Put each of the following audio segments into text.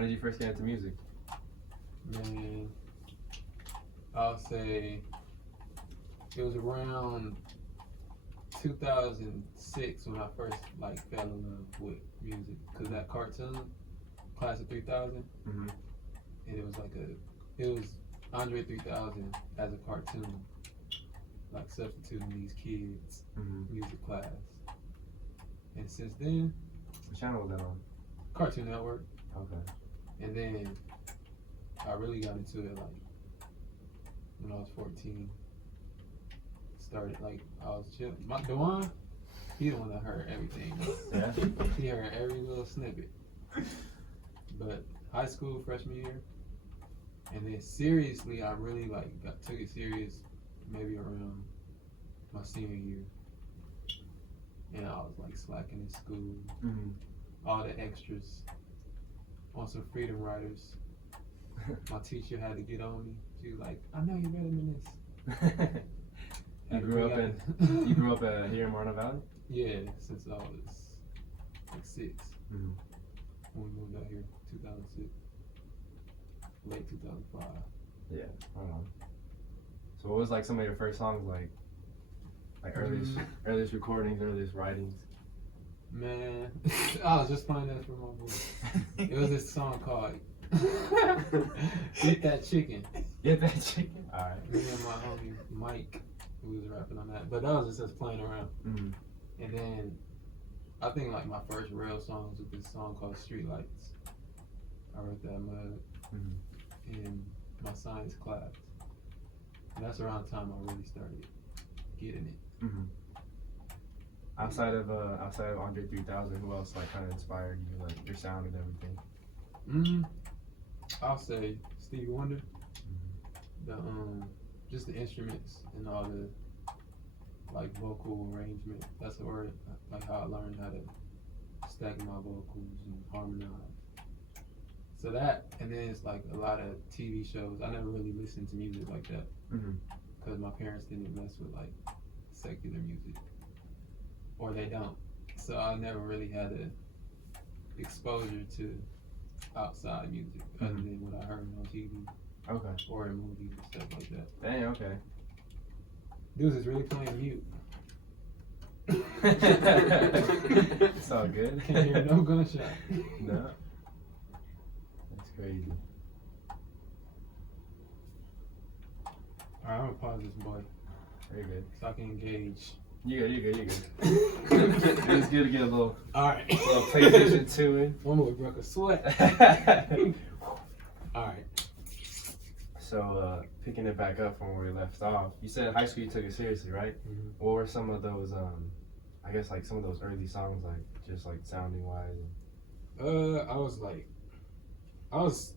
did you first get into music? Man, I'll say it was around 2006 when I first like fell in love with music, cause that cartoon, Class of 3000, Mm-hmm. and it was Andre 3000 as a cartoon, like substituting these kids Mm-hmm. music class, and since then, What channel was that on? Cartoon Network, Okay. and then I really got into it like when I was 14. Started like I was chill. My Dewan, he the one that heard everything. Yeah. He heard every little snippet. But high school freshman year, and then seriously, I really like took it serious maybe around my senior year, and I was like slacking in school, Mm-hmm. all the extras, on some freedom riders. My teacher had to get on me. She was like, "I know you're better than this." You grew up here in Moreno Valley? Yeah, since I was like 6. Mm-hmm. When we moved out here, 2006, late 2005. Yeah. Hold on. So what was like some of your first songs like earliest recordings, earliest writings? Man, I was just playing that for my boy. It was this song called "Get That Chicken." Get that chicken. All right. Me and my homie Mike, we was rapping on that, but that was just us playing around. Mm-hmm. And then I think like my first real songs was this song called "Streetlights." I wrote that mud in my science class, and that's around the time I really started getting it. Mm-hmm. Outside of Andre 3000, who else like kind of inspired you, like your sound and everything? I'll say Stevie Wonder. The just the instruments and all the like vocal arrangement. That's the word. Like how I learned how to stack my vocals and harmonize. So that, and then it's like a lot of TV shows. I never really listened to music like that because my parents didn't mess with like secular music, or they don't. So I never really had a exposure to outside music other than what I heard on TV. Okay. Or in movies and stuff like that. Dang, okay. Dudes is really playing mute. It's all good. Can't hear no gunshot. No. That's crazy. Alright, I'm gonna pause this, boy, Very good. so I can engage. You good. It's good to get a little PlayStation 2 in. One more broke a sweat. Alright. So, picking it back up from where we left off, you said high school you took it seriously, right? Mm-hmm. What were some of those, I guess like some of those early songs, like just like sounding wise? I was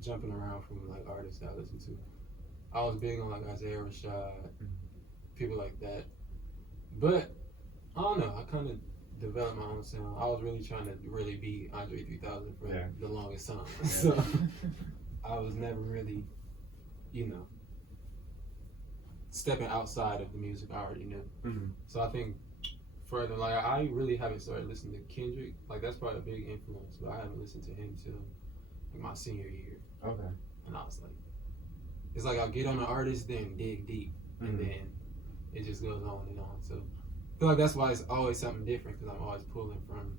jumping around from like artists that I listened to. I was big on like Isaiah Rashad, people like that. But I don't know, I kind of developed my own sound. I was really trying to really be Andre 3000 for the longest time. Yeah. So I was never really, stepping outside of the music I already knew. Mm-hmm. So I think further, like I really haven't started listening to Kendrick. Like that's probably a big influence, but I haven't listened to him till like my senior year. Okay. And I was like, it's like I'll get on the artist, then dig deep, and then it just goes on and on. So I feel like that's why it's always something different, because I'm always pulling from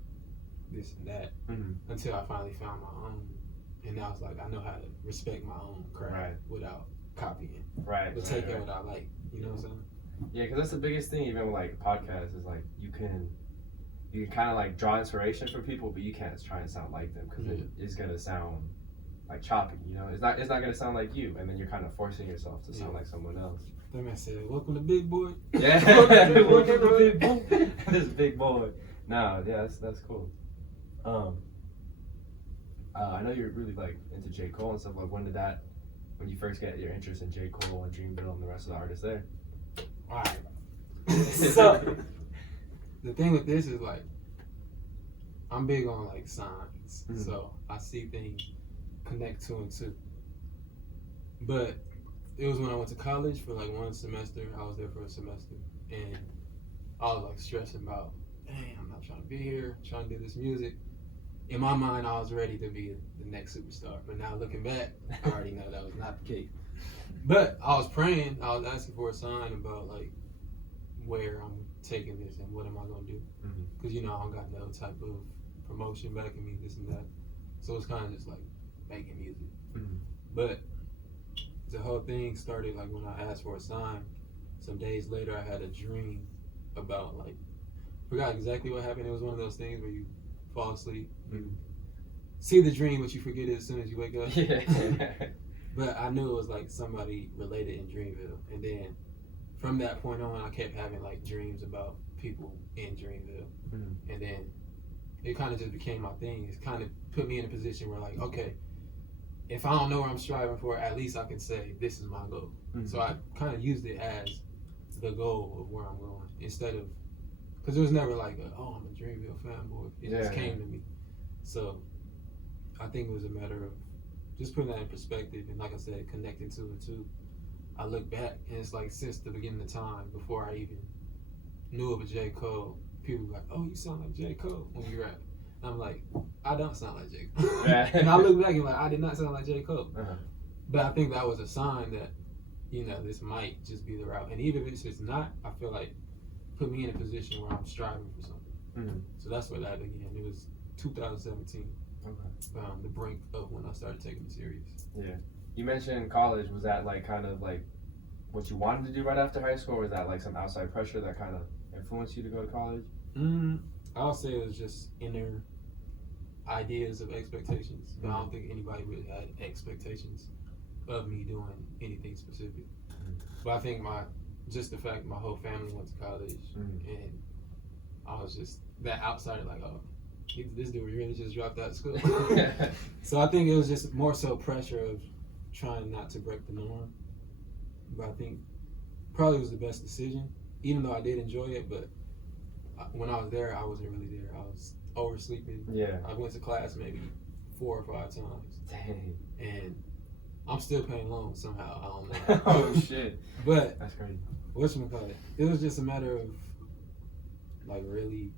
this and that until I finally found my own. And now it's like I know how to respect my own craft without copying. Right. But taking what I like. You know what I'm saying? Yeah, because that's the biggest thing, even with like podcasts, is like you can kind of like draw inspiration from people, but you can't try and sound like them because it's gonna sound like choppy. You know, it's not gonna sound like you, and then you're kind of forcing yourself to sound like someone else. That man said, "Welcome to Big Boy." Yeah, welcome to Big Boy. This Big Boy. No, yeah, that's cool. I know you're really like into J. Cole and stuff. Like, when you first get your interest in J. Cole and Dreamville and the rest of the artists there? Alright. So, the thing with this is like, I'm big on like signs. So, I see things, connect two and two. But it was when I went to college for like one semester. I was there for a semester. And I was like stressing about, dang, I'm not trying to be here, trying to do this music. in my mind, I was ready to be the next superstar. But now looking back, I already know that was not the case. But I was praying. I was asking for a sign about like where I'm taking this and what am I gonna do. Because I don't got no type of promotion backing me, this and that. So it's kind of just like making music. But the whole thing started like when I asked for a sign. Some days later, I had a dream about like, forgot exactly what happened. It was one of those things where you fall asleep, you see the dream, but you forget it as soon as you wake up. Yeah. But I knew it was like somebody related in Dreamville, and then from that point on, I kept having like dreams about people in Dreamville, and then it kind of just became my thing. It kind of put me in a position where like, okay, if I don't know what I'm striving for, at least I can say this is my goal. So I kind of used it as the goal of where I'm going instead of, because it was never like, I'm a Dreamville fanboy. It just came to me. So I think it was a matter of just putting that in perspective, and like I said, connecting to it too. I look back, and it's like since the beginning of time, before I even knew of a J. Cole, people were like, "Oh, you sound like J. Cole when you rap." And I'm like, I don't sound like J. Cole. And I look back and like, I did not sound like J. Cole. But I think that was a sign that, this might just be the route. And even if it's just not, I feel like put me in a position where I'm striving for something. So that's where that began. It was 2017. The brink of when I started taking it serious. Yeah. You mentioned college. Was that like kind of like what you wanted to do right after high school, or was that like some outside pressure that kind of influenced you to go to college? I'll say it was just inner ideas of expectations. But I don't think anybody really had expectations of me doing anything specific. But I think the fact my whole family went to college, and I was just that outsider, like, oh, this dude really just dropped out of school. So I think it was just more so pressure of trying not to break the norm. But I think probably was the best decision, even though I did enjoy it. But when I was there, I wasn't really there. I was oversleeping. I went to class maybe 4 or 5 times. Dang. And I'm still paying loans somehow. I don't know. Oh shit. But that's crazy. Whatchamacallit? It was just a matter of like really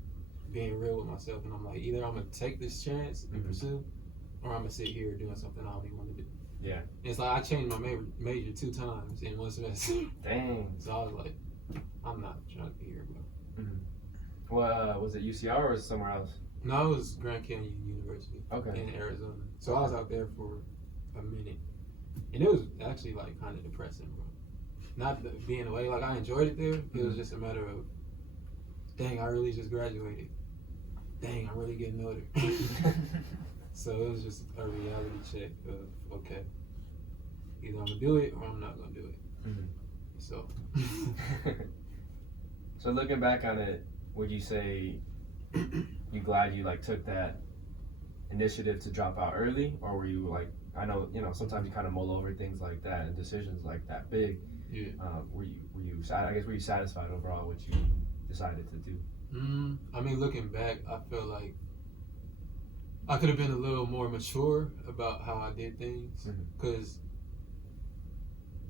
being real with myself, and I'm like, either I'm gonna take this chance and pursue, or I'm gonna sit here doing something I don't even want to do. Yeah. It's like I changed my major 2 times in one semester. Dang. So I was like, I'm not trying to be here, bro. Well, was it UCR or was it somewhere else? No, it was Grand Canyon University. In Arizona. So I was out there for a minute, and it was actually like kind of depressing, bro. Not being away, like I enjoyed it there. It was just a matter of, dang, I really just graduated. Dang, I'm really getting older. So it was just a reality check of, okay, either I'm gonna do it or I'm not gonna do it. So. So looking back on it, would you say you glad you like took that initiative to drop out early, or were you like, I know sometimes you kind of mull over things like that and decisions like that big. Yeah. Were you satisfied overall what you decided to do? I mean, looking back, I feel like I could have been a little more mature about how I did things, because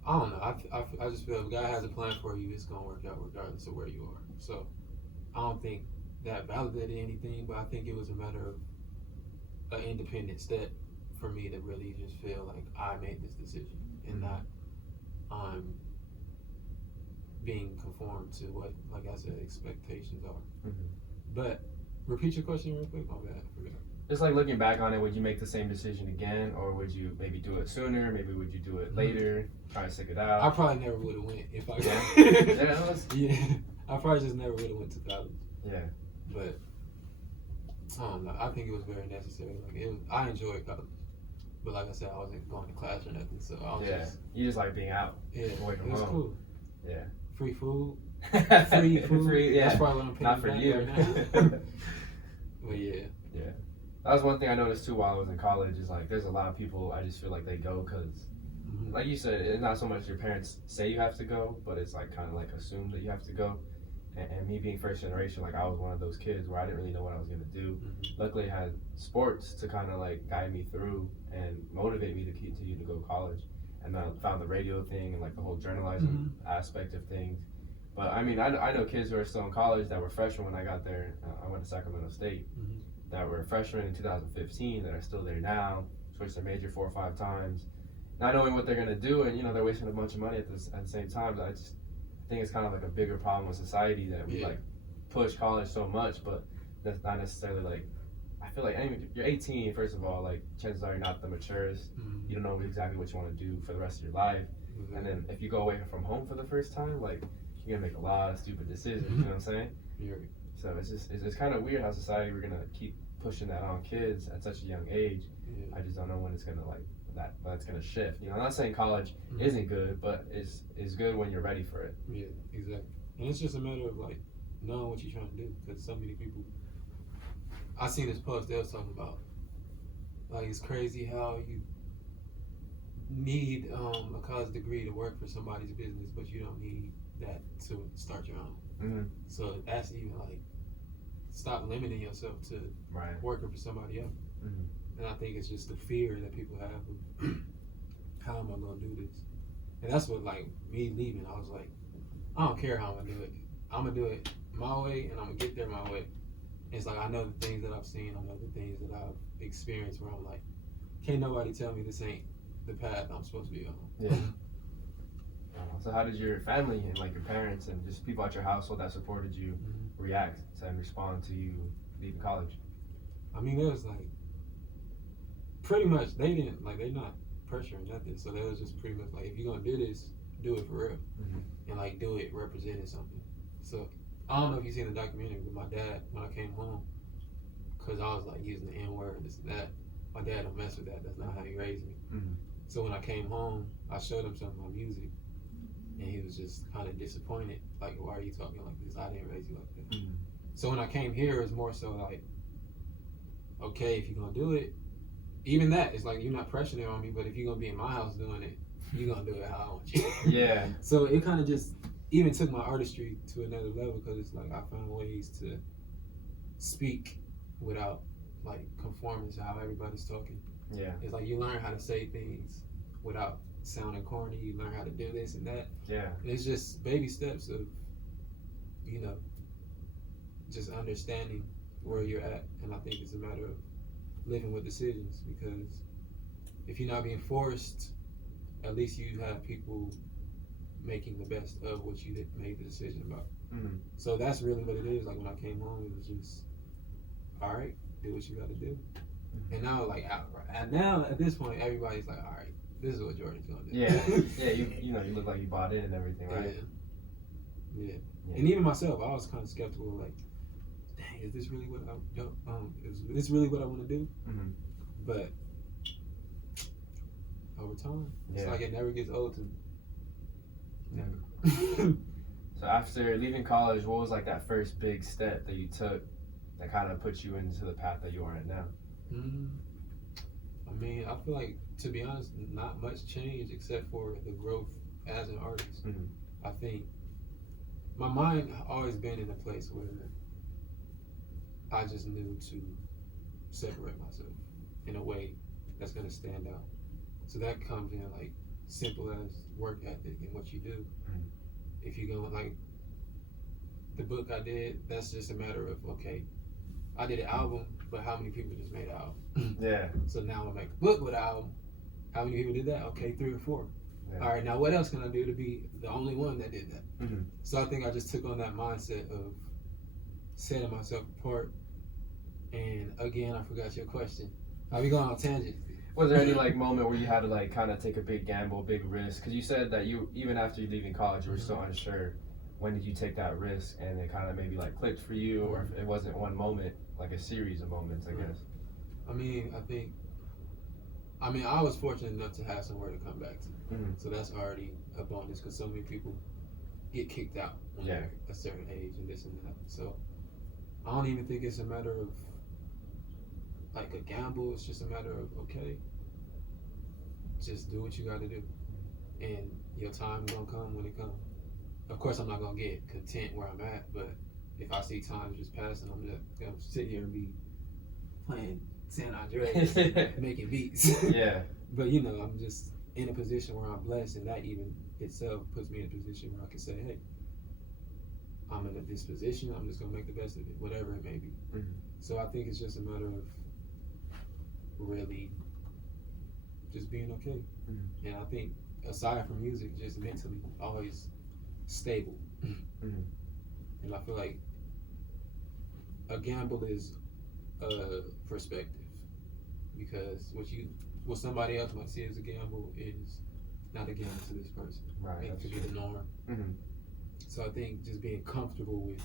I don't know. I just feel if God has a plan for you, it's gonna work out regardless of where you are. So I don't think that validated anything, but I think it was a matter of an independent step for me to really just feel like I made this decision and not being conformed to what, like I said, expectations are. But repeat your question real quick. My bad, I forgot. Just like looking back on it, would you make the same decision again, or would you maybe do it sooner? Maybe would you do it later? Try to stick it out. I probably never would have went if I. I probably just never would have went to college. Yeah. But I don't know. I think it was very necessary. Like it was. I enjoyed college, but like I said, I wasn't going to class or nothing. So I was just. You just like being out. Yeah. Away from it was home. cool. Yeah. Free food. Free food. Yeah. That's probably what I'm paying. Not for you. Right now. But yeah. Yeah. That was one thing I noticed too while I was in college, is like there's a lot of people I just feel like they go because, like you said, it's not so much your parents say you have to go, but it's like kind of like assumed that you have to go. And me being first generation, like I was one of those kids where I didn't really know what I was gonna do. Luckily, I had sports to kind of like guide me through and motivate me to continue to go to college. And then I found the radio thing and like the whole journalizing aspect of things. But I mean, I know kids who are still in college that were freshmen when I got there. I went to Sacramento State. that were freshmen in 2015 that are still there now, switched their major 4 or 5 times, not knowing what they're gonna do, and they're wasting a bunch of money at the same time. I think it's kind of like a bigger problem with society that we like push college so much, but that's not necessarily like. I feel like you're 18, first of all, like chances are you're not the maturest. You don't know exactly what you want to do for the rest of your life. And then if you go away from home for the first time, like you're gonna make a lot of stupid decisions. You know what I'm saying? So it's kind of weird how society we're gonna keep pushing that on kids at such a young age. I just don't know when it's gonna that's gonna shift. I'm not saying college isn't good, but it's good when you're ready for it. Yeah, exactly. And it's just a matter of like knowing what you're trying to do, because so many people. I seen this post they was talking about, like, it's crazy how you need a college degree to work for somebody's business, but you don't need that to start your own. So that's even like, stop limiting yourself to working for somebody else. And I think it's just the fear that people have of how am I going to do this? And that's what, like, me leaving, I was like, I don't care how I'm going to do it. I'm going to do it my way, and I'm going to get there my way. It's like, I know the things that I've seen, I know the things that I've experienced where I'm like, can't nobody tell me this ain't the path I'm supposed to be on. So how did your family and like your parents and just people at your household that supported you react and respond to you leaving college? I mean, it was like, pretty much, they're not pressuring nothing. So they was just pretty much like, if you're going to do this, do it for real. And like, do it representing something. So I don't know if you've seen the documentary with my dad when I came home, because I was like using the N-word, this and that. My dad don't mess with that. That's not how he raised me. So when I came home, I showed him some of my music, and he was just kind of disappointed. Like, why are you talking like this? I didn't raise you like that. So when I came here, it was more so like, okay, if you're going to do it, even that, it's like, you're not pressuring it on me, but if you're going to be in my house doing it, you're going to do it how I want you. So it kind of just even took my artistry to another level, because it's like I found ways to speak without like conforming to how everybody's talking. It's like you learn how to say things without sounding corny. You learn how to do this and that. And it's just baby steps of, just understanding where you're at. And I think it's a matter of living with decisions, because if you're not being forced, at least you have people making the best of what you made the decision about. So that's really what it is. Like, when I came home, it was just, all right, do what you got to do. And now, like, now at this point, everybody's like, all right, this is what Jordan's gonna do. You look like you bought in and everything, right? And even myself, I was kind of skeptical, like, dang, is this really what is this really what I want to do? But over time, it's like it never gets old to me. So after leaving college, what was like that first big step that you took that kind of put you into the path that you are in now? I mean, I feel like, to be honest, not much change except for the growth as an artist. I think my mind always been in a place where I just knew to separate myself in a way that's going to stand out. So that comes in like simple as work ethic and what you do. If you go like the book I did, that's just a matter of, okay, I did an album, but how many people just made an album? So now I'm gonna make a book with an album. How many people did that? Okay, 3 or 4. All right, now what else can I do to be the only one that did that? So I think I just took on that mindset of setting myself apart. And again, I forgot your question. I'll be going on tangent. Was there any like moment where you had to like kind of take a big gamble, big risk? Because you said that you, even after you leaving college, you were still unsure. When did you take that risk, and it kind of maybe like clicked for you, or if it wasn't one moment, like a series of moments, I guess? I mean, I was fortunate enough to have somewhere to come back to. So that's already a bonus, because so many people get kicked out when they're a certain age and this and that. So I don't even think it's a matter of like a gamble. It's just a matter of, okay, just do what you got to do, and your time is gonna come when it comes. Of course, I'm not gonna get content where I'm at, but if I see time just passing, I'm just gonna sit here and be playing San Andreas, making beats. But I'm just in a position where I'm blessed, and that even itself puts me in a position where I can say, hey, I'm in this position, I'm just gonna make the best of it, whatever it may be. So I think it's just a matter of really just being okay. Mm-hmm. And I think aside from music, just mentally always stable. Mm-hmm. And I feel like a gamble is a perspective, because what somebody else might see as a gamble is not a gamble to this person. Right. It could be the norm. Mm-hmm. So I think just being comfortable with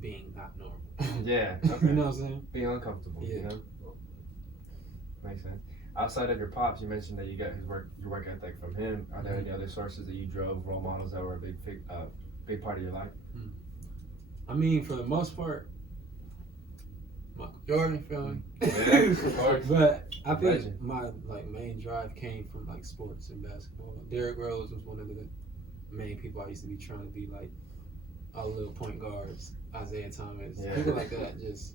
being not normal. Yeah. Okay. You know what I'm saying? Being uncomfortable. Yeah. You know. Makes sense. Outside of your pops, you mentioned that you got your work ethic from him. Are there any other sources that you drove, role models that were a big part of your life? I mean, for the most part, Michael Jordan, feel me? Yeah, of course. But I think Legend. my main drive came from sports and basketball. Derrick Rose was one of the main people I used to be trying to be like. All little point guards, Isaiah Thomas, people like that. Just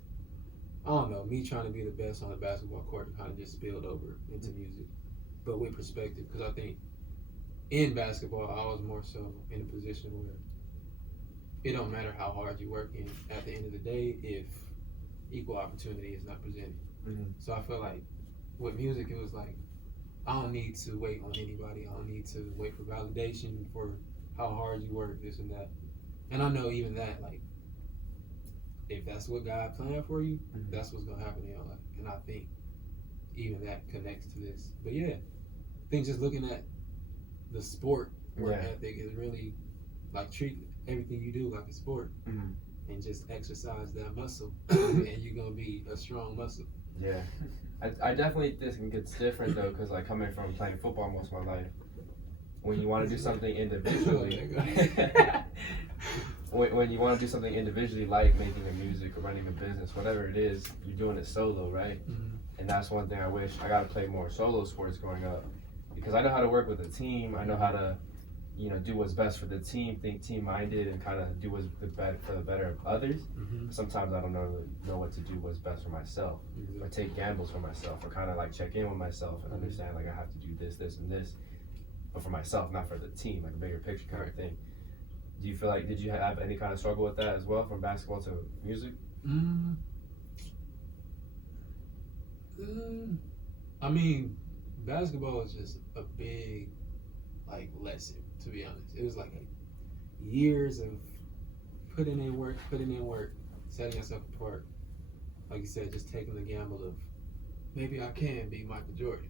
I don't know, me trying to be the best on the basketball court kind of just spilled over into music, but with perspective. Because I think in basketball, I was more so in a position where it don't matter how hard you work, and at the end of the day, if equal opportunity is not presented. Mm-hmm. So I feel like with music, it was like I don't need to wait on anybody. I don't need to wait for validation for how hard you work, this and that. And I know even that, like, if that's what God planned for you, mm-hmm. that's what's gonna happen in your life. And I think even that connects to this. But yeah, I think just looking at the sport work ethic is really like treat everything you do like a sport, mm-hmm. and just exercise that muscle, and you're gonna be a strong muscle. Yeah, I definitely think it's different though, because like coming from playing football most of my life, when you want to do something individually. When you want to do something individually, like making a music or running a business, whatever it is, you're doing it solo, right? Mm-hmm. And that's one thing I wish I got to play more solo sports growing up, because I know how to work with a team. I know how to, do what's best for the team, think team-minded, and kind of do what's for the better of others. Mm-hmm. Sometimes I don't know what to do, what's best for myself, or take gambles for myself, or kind of like check in with myself and understand like I have to do this, and this, but for myself, not for the team, like a bigger picture kind of thing. Do you feel like, did you have any kind of struggle with that as well, from basketball to music? I mean, basketball is just a big, lesson, to be honest. It was years of putting in work, setting yourself apart. Like you said, just taking the gamble of, maybe I can be Michael Jordan.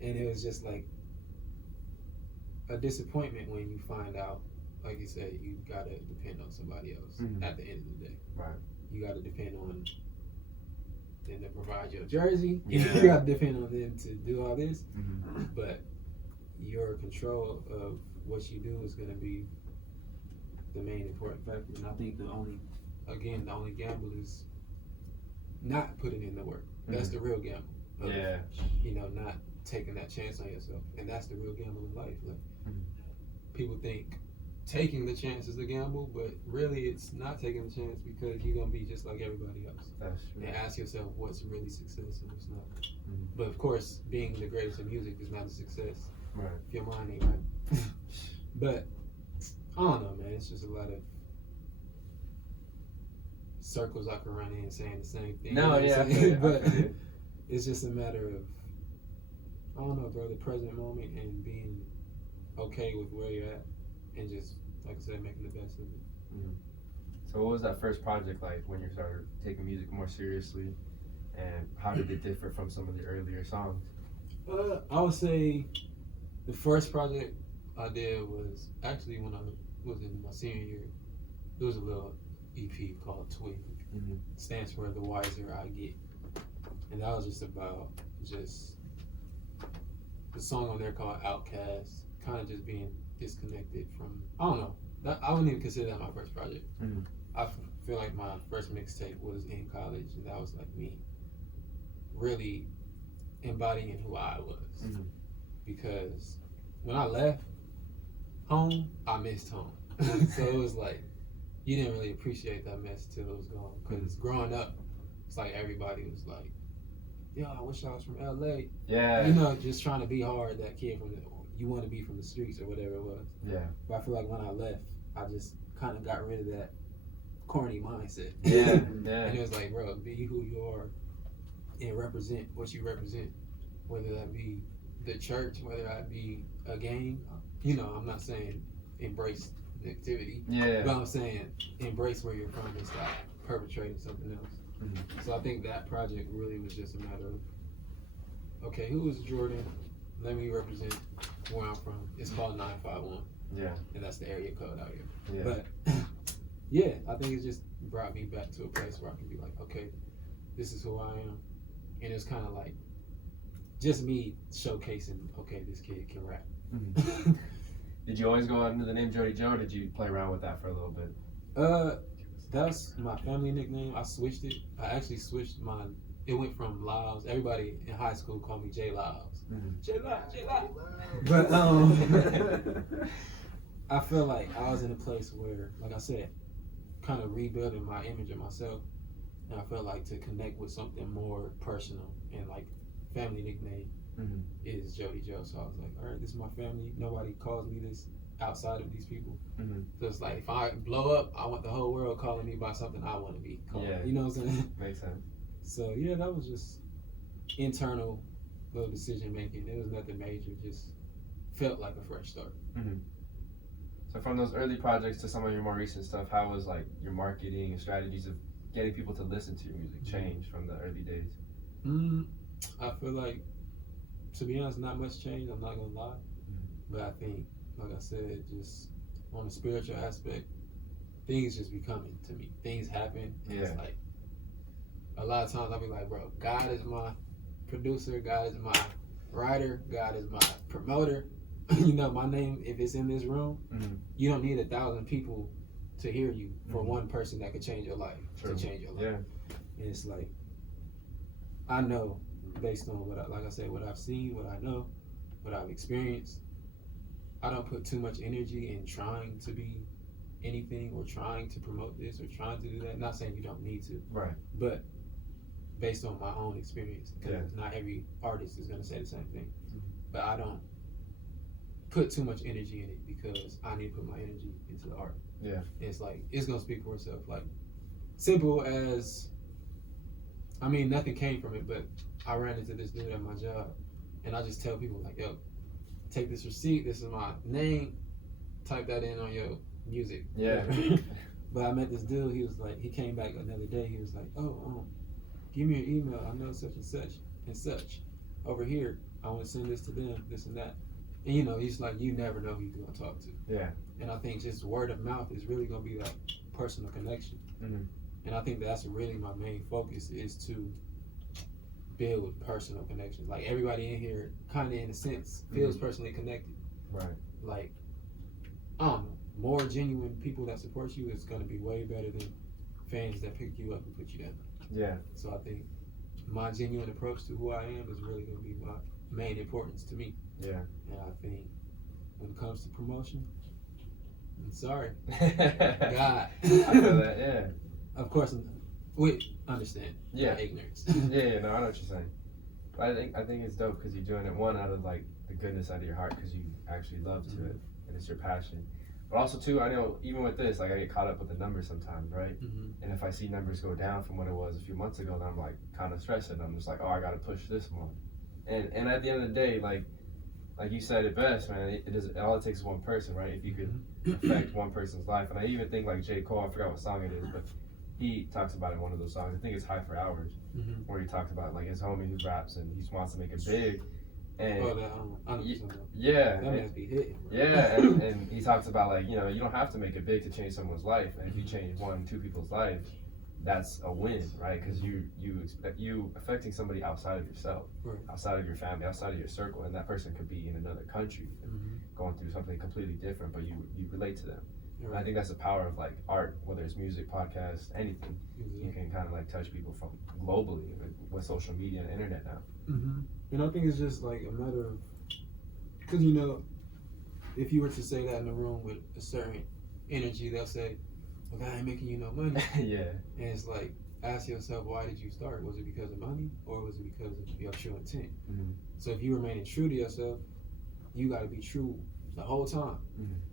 And it was just like a disappointment when you find out, like you said, you gotta depend on somebody else at the end of the day. Right. You gotta depend on them to provide your jersey. Yeah. You gotta depend on them to do all this. Mm-hmm. But your control of what you do is gonna be the main important factor. And I think the only gamble is not putting in the work. That's the real gamble. Not taking that chance on yourself. And that's the real gamble in life. People think taking the chance is the gamble, but really it's not taking the chance, because you're gonna be just like everybody else. That's true. And ask yourself what's really success and what's not. Mm-hmm. But of course, being the greatest in music is not a success. Right. If your mind ain't right. But I don't know, man. It's just a lot of circles I can run in saying the same thing. No, yeah, but it's just a matter of, I don't know, bro, the present moment and being okay with where you're at, and just, like I said, making the best of it. Mm-hmm. So what was that first project like when you started taking music more seriously, and how did it differ from some of the earlier songs? I would say the first project I did was actually when I was in my senior year. It was a little EP called Twig. Mm-hmm. It stands for The Wiser I Get. And that was just about the song on there called Outcast, kind of just being disconnected from, I don't know. I wouldn't even consider that my first project. Mm-hmm. I feel like my first mixtape was in college, and that was like me really embodying who I was. Mm-hmm. Because when I left home, I missed home. So it was like, you didn't really appreciate that mess till it was gone. Because growing up, it's like everybody was like, yo, I wish I was from LA. Yeah. Just trying to be hard, that kid you want to be from the streets or whatever it was. Yeah. But I feel like when I left, I just kind of got rid of that corny mindset. Yeah. And it was like, bro, be who you are and represent what you represent, whether that be the church, whether that be a game. You know, I'm not saying embrace the activity, but I'm saying embrace where you're from and stop perpetrating something else. Mm-hmm. So I think that project really was just a matter of, okay, who is Jordan? Let me represent where I'm from. It's called 951. Yeah. And that's the area code out here. Yeah. But yeah, I think it just brought me back to a place where I can be like, okay, this is who I am. And it's kind of like just me showcasing, okay, this kid can rap. Mm-hmm. Did you always go under the name Jodie Jo, or did you play around with that for a little bit? That's my family nickname. I switched it. I actually switched mine. It went from Lyles. Everybody in high school called me J Lyles. Mm-hmm. J Lyles. But I feel like I was in a place where, like I said, kind of rebuilding my image of myself. And I felt like to connect with something more personal and like family nickname is Jodie Jo. So I was like, all right, this is my family. Nobody calls me this outside of these people. Mm-hmm. So it's like, if I blow up, I want the whole world calling me by something I want to be called. Yeah. You know what I'm saying? Makes sense. So yeah, that was just internal little decision making. It was nothing major. Just felt like a fresh start. Mm-hmm. So from those early projects to some of your more recent stuff, how was like your marketing and strategies of getting people to listen to your music change from the early days? I feel like, to be honest, not much change. I'm not gonna lie, but I think, like I said, just on the spiritual aspect, things just be coming to me. Things happen. And it's like a lot of times I'll be like, bro, God is my producer. God is my writer. God is my promoter. You know, my name, if it's in this room, you don't need 1,000 people to hear you for one person that could change your life. True. To change your life. Yeah. And it's like, I know based on what I've seen, what I know, what I've experienced, I don't put too much energy in trying to be anything or trying to promote this or trying to do that. Not saying you don't need to. Right. But based on my own experience, because not every artist is going to say the same thing. But I don't put too much energy in it because I need to put my energy into the art. Yeah. It's like, it's going to speak for itself. Like, simple as, I mean, nothing came from it, but I ran into this dude at my job, and I just tell people, like, yo, take this receipt, this is my name, type that in on your music. Yeah. But I met this dude, he was like, he came back another day, he was like, oh, give me your email, I know such and such. Over here, I want to send this to them, this and that. And you know, he's like, you never know who you're going to talk to. Yeah. And I think just word of mouth is really going to be that personal connection. Mm-hmm. And I think that's really my main focus, is to build personal connections. Like, everybody in here kind of, in a sense, feels personally connected. Right. Like, I don't know, more genuine people that support you is going to be way better than fans that pick you up and put you down. Yeah. So I think my genuine approach to who I am is really going to be my main importance to me. Yeah. And I think when it comes to promotion, I'm sorry. God. I feel that, yeah. Of course, we understand. Yeah. Ignorance. Yeah, no, I know what you're saying. But I think it's dope because you're doing it, one, out of like the goodness out of your heart, because you actually love to it and it's your passion. But also, too, I know even with this, like, I get caught up with the numbers sometimes, right? Mm-hmm. And if I see numbers go down from what it was a few months ago, then I'm like kind of stressing. I'm just like, oh, I got to push this more. And at the end of the day, like you said it best, man, all it takes is one person, right? If you could affect one person's life. And I even think like J. Cole, I forgot what song it is, but he talks about it in one of those songs. I think it's High for Hours, where he talks about like his homie who raps and he wants to make it big. And yeah, that must be hitting. Yeah, and he talks about like, you know, you don't have to make it big to change someone's life. And if you change 1-2 people's lives, that's a win, right? Because you affecting somebody outside of yourself, outside of your family, outside of your circle, and that person could be in another country, going through something completely different, but you relate to them. Right. I think that's the power of like art, whether it's music, podcasts, anything. You can kind of like touch people from globally with social media and internet now. And I think it's just like a matter of, because you know, if you were to say that in a room with a certain energy, they'll say, well, I ain't making you no money. Yeah. And it's like, ask yourself, why did you start? Was it because of money, or was it because of your true intent? So if you remaining true to yourself, you got to be true the whole time.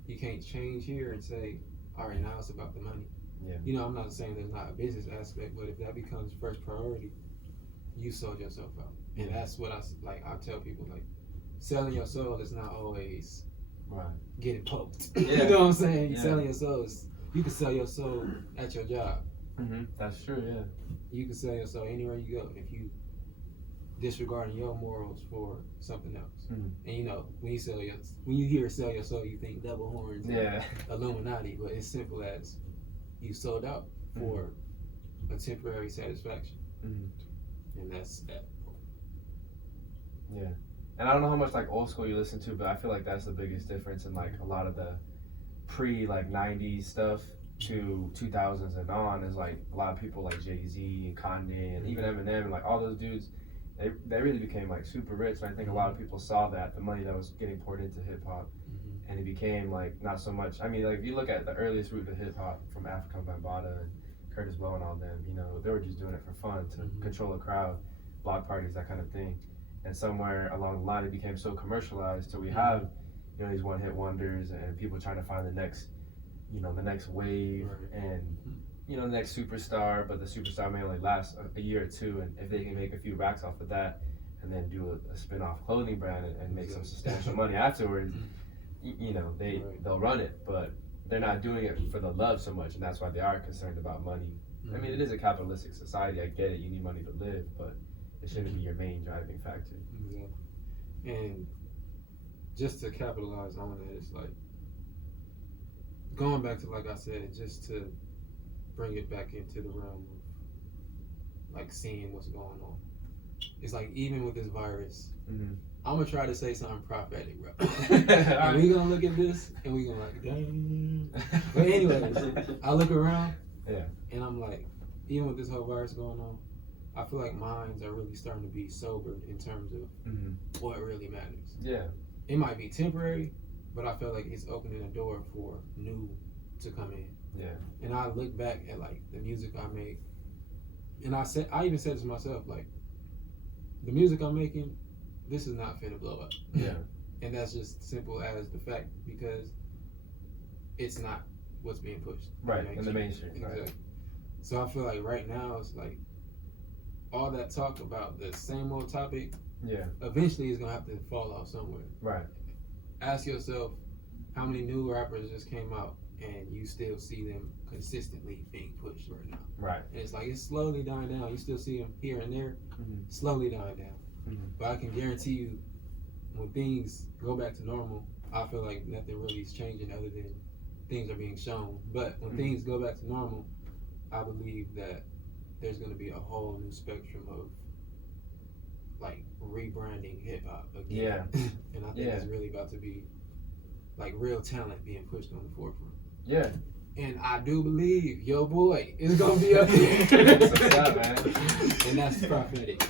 You can't change here and say, all right, now it's about the money. You know, I'm not saying there's not a business aspect, but if that becomes first priority, you sold yourself out. And that's what I tell people, like, selling your soul is not always getting poked. You know what I'm saying? Selling your soul is, you can sell your soul at your job. That's true, yeah. You can sell your soul anywhere you go if you disregarding your morals for something else. And you know, when you hear sell your soul, you think double horns, Illuminati, but it's simple as you sold out for a temporary satisfaction, and that's that. Yeah, and I don't know how much like old school you listen to, but I feel like that's the biggest difference in like a lot of the pre like 90s stuff to 2000s and on is like a lot of people like Jay-Z and Kanye and even Eminem and like all those dudes, they really became like super rich, and I think a lot of people saw that the money that was getting poured into hip hop, and it became like not so much. I mean, like if you look at the earliest root of hip hop from Afrika Bambaataa and Curtis Blow and all them, you know, they were just doing it for fun to control a crowd, block parties, that kind of thing. And somewhere along the line, it became so commercialized. So we have, you know, these one-hit wonders and people trying to find the next, you know, the next wave and, you know, the next superstar. But the superstar may only last a year or two, and if they can make a few racks off of that, and then do a spin-off clothing brand and make some substantial money afterwards, you know, they'll run it. But they're not doing it for the love so much, and that's why they are concerned about money. I mean, it is a capitalistic society. I get it. You need money to live, but it shouldn't be your main driving factor. Exactly. And just to capitalize on that, it's like going back to, like I said, just to bring it back into the realm of like seeing what's going on. It's like even with this virus, I'm gonna try to say something prophetic, bro. And we gonna look at this and we gonna like, dang. But anyways, I look around and I'm like, even with this whole virus going on, I feel like minds are really starting to be sobered in terms of what really matters. Yeah. It might be temporary, but I feel like it's opening a door for new to come in. Yeah. And I look back at like the music I make, and I even said to myself, like, the music I'm making, this is not finna blow up. Yeah. And that's just simple as the fact, because it's not what's being pushed. Right, in the mainstream. Exactly. Right. So I feel like right now it's like all that talk about the same old topic, eventually is gonna have to fall off somewhere. Right. Ask yourself how many new rappers just came out and you still see them consistently being pushed right now. Right. And it's like it's slowly dying down. You still see them here and there, slowly dying down. But I can guarantee you, when things go back to normal, I feel like nothing really is changing other than things are being shown. But when things go back to normal, I believe that there's going to be a whole new spectrum of like rebranding hip hop again. Yeah. And I think it's really about to be like real talent being pushed on the forefront. Yeah. And I do believe your boy is going to be up there. What's up, man? And that's prophetic.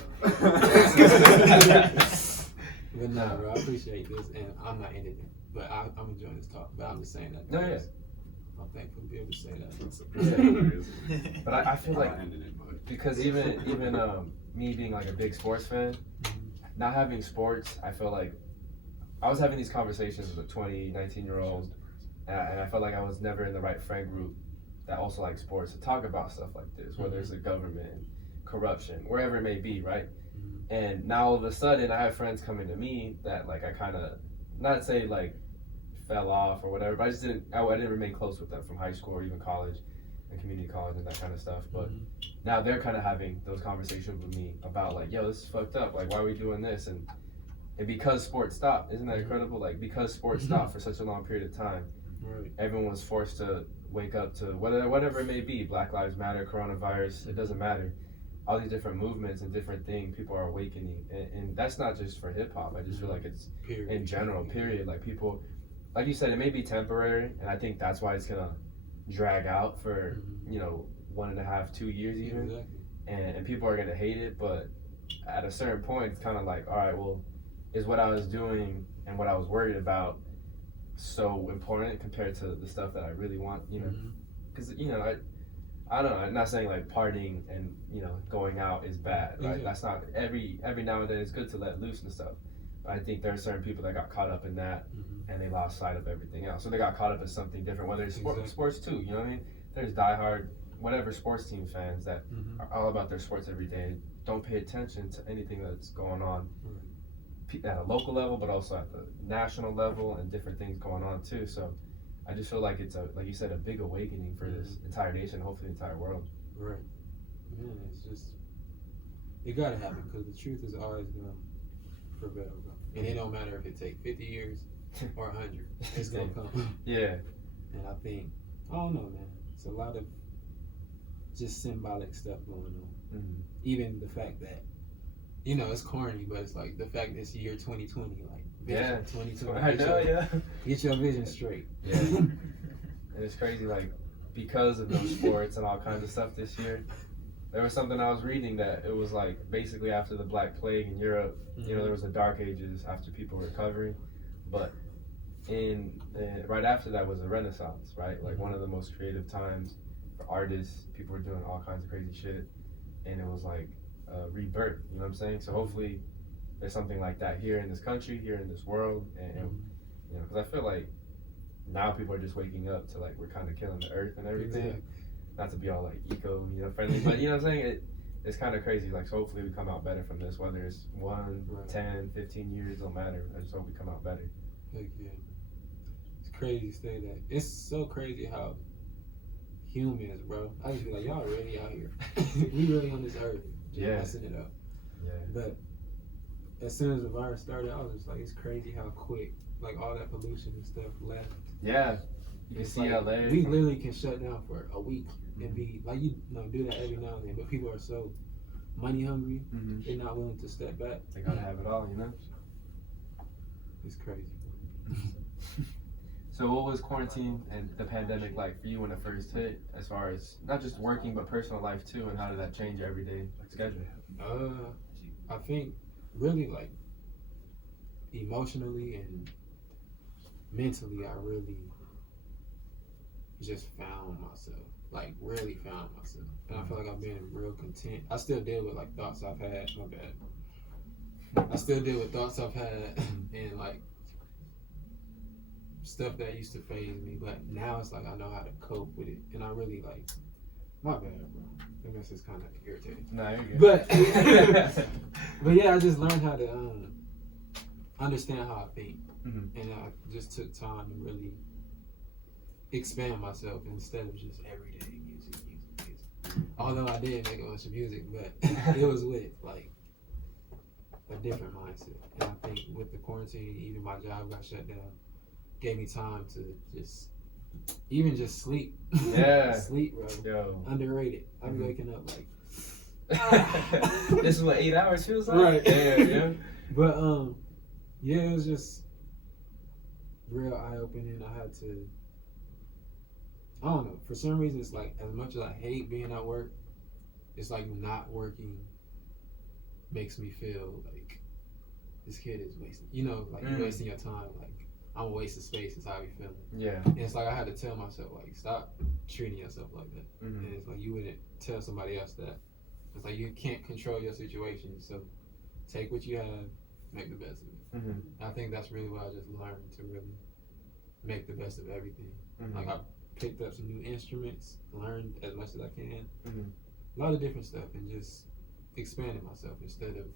But nah, bro, I appreciate this, and I'm not ending it. But I'm enjoying this talk. But I'm just saying that. No, yeah. I'm thankful to be able to say that. But I feel like, because even me being like a big sports fan, not having sports, I feel like I was having these conversations with a 19-year-old, and I felt like I was never in the right friend group that also likes sports to talk about stuff like this, whether it's the government, corruption, wherever it may be, right? And now all of a sudden, I have friends coming to me that like I kind of, not say like fell off or whatever, but I didn't remain close with them from high school or even college and community college and that kind of stuff. But now they're kind of having those conversations with me about like, yo, this is fucked up. Like, why are we doing this? And because sports stopped, isn't that incredible? Like, because sports stopped for such a long period of time, everyone was forced to wake up to whatever it may be, Black Lives Matter, coronavirus, it doesn't matter. All these different movements and different things, people are awakening. And that's not just for hip hop. I just feel like it's in general, period. Like people, like you said, it may be temporary, and I think that's why it's gonna drag out for 1.5, 2 years even. Exactly. And people are gonna hate it, but at a certain point, it's kind of like, all right, well, is what I was doing and what I was worried about so important compared to the stuff that I really want, because I don't know. I'm not saying like partying and going out is bad, right? That's not every now and then. It's good to let loose and stuff. But I think there are certain people that got caught up in that and they lost sight of everything else. So they got caught up in something different, whether it's sports too. You know what I mean? there's diehard whatever sports team fans that Mm-hmm. are all about their sports every day, don't pay attention to anything that's going on at a local level, but also at the national level, and different things going on too. So I just feel like it's a, like you said, a big awakening for this entire nation, hopefully the entire world. Right. Man, it's just, it gotta happen, because the truth is always gonna prevail, bro. And it don't matter if it take 50 years or 100, it's gonna come. Yeah. And I think, I don't know, man, it's a lot of just symbolic stuff going on. Mm-hmm. Even the fact that, you know, it's corny, but it's like the fact that it's year 2020, like vision 2020. I know, Get your vision straight. Yeah. And it's crazy, like, because of those sports and all kinds of stuff this year, there was something I was reading that it was like basically after the Black Plague in Europe, you know, there was the Dark Ages after people were recovering, but right after that was the Renaissance, right? Like one of the most creative times for artists. People were doing all kinds of crazy shit, and it was like rebirth. You know what I'm saying? So hopefully there's something like that here in this country, here in this world, and you know, because I feel like now people are just waking up to like we're kind of killing the earth and everything. Exactly. Not to be all like eco, you know, friendly, but you know what I'm saying? It's kind of crazy. Like, so hopefully we come out better from this, whether it's 1, 10, 15 years, don't matter. I just hope we come out better. Heck yeah. It's crazy to say that. It's so crazy how humans, bro. I just feel like y'all really out here. We really on this earth, just messing it up. Yeah. But as soon as the virus started, I was just like, it's crazy how quick, like all that pollution and stuff left. Yeah. You can see like, LA. We literally can shut down for a week and be like, you know, do that every now and then. But people are so money hungry, they're not willing to step back. They gotta have it all, you know? It's crazy. So what was quarantine and the pandemic like for you when it first hit, as far as not just working but personal life too, and how did that change your everyday schedule? I think really like emotionally and mentally, I really just found myself. Like really found myself. And I feel like I've been real content. I still deal with like thoughts I've had, my bad. I still deal with thoughts I've had and like stuff that used to faze me, but now it's like I know how to cope with it, and I really like. My bad, bro. I guess it's kind of irritating. No, you're good. But yeah, I just learned how to understand how I think, and I just took time to really expand myself instead of just everyday music. Although I did make a bunch of music, but it was with like a different mindset. And I think with the quarantine, even my job got shut down. Gave me time to just sleep. Yeah. Sleep, bro. Yo. Underrated. I be waking up like this is what 8 hours feels like? Right. Yeah. But yeah, it was just real eye opening. I had to, I don't know, for some reason it's like as much as I hate being at work, it's like not working makes me feel like this kid is wasting, you know, like you're wasting your time, like I'm a waste of space is how I be feeling. Yeah. And it's like I had to tell myself, like, stop treating yourself like that. And it's like you wouldn't tell somebody else that. It's like you can't control your situation, so take what you have, make the best of it. I think that's really what I just learned, to really make the best of everything. Like I picked up some new instruments, learned as much as I can, a lot of different stuff, and just expanded myself instead of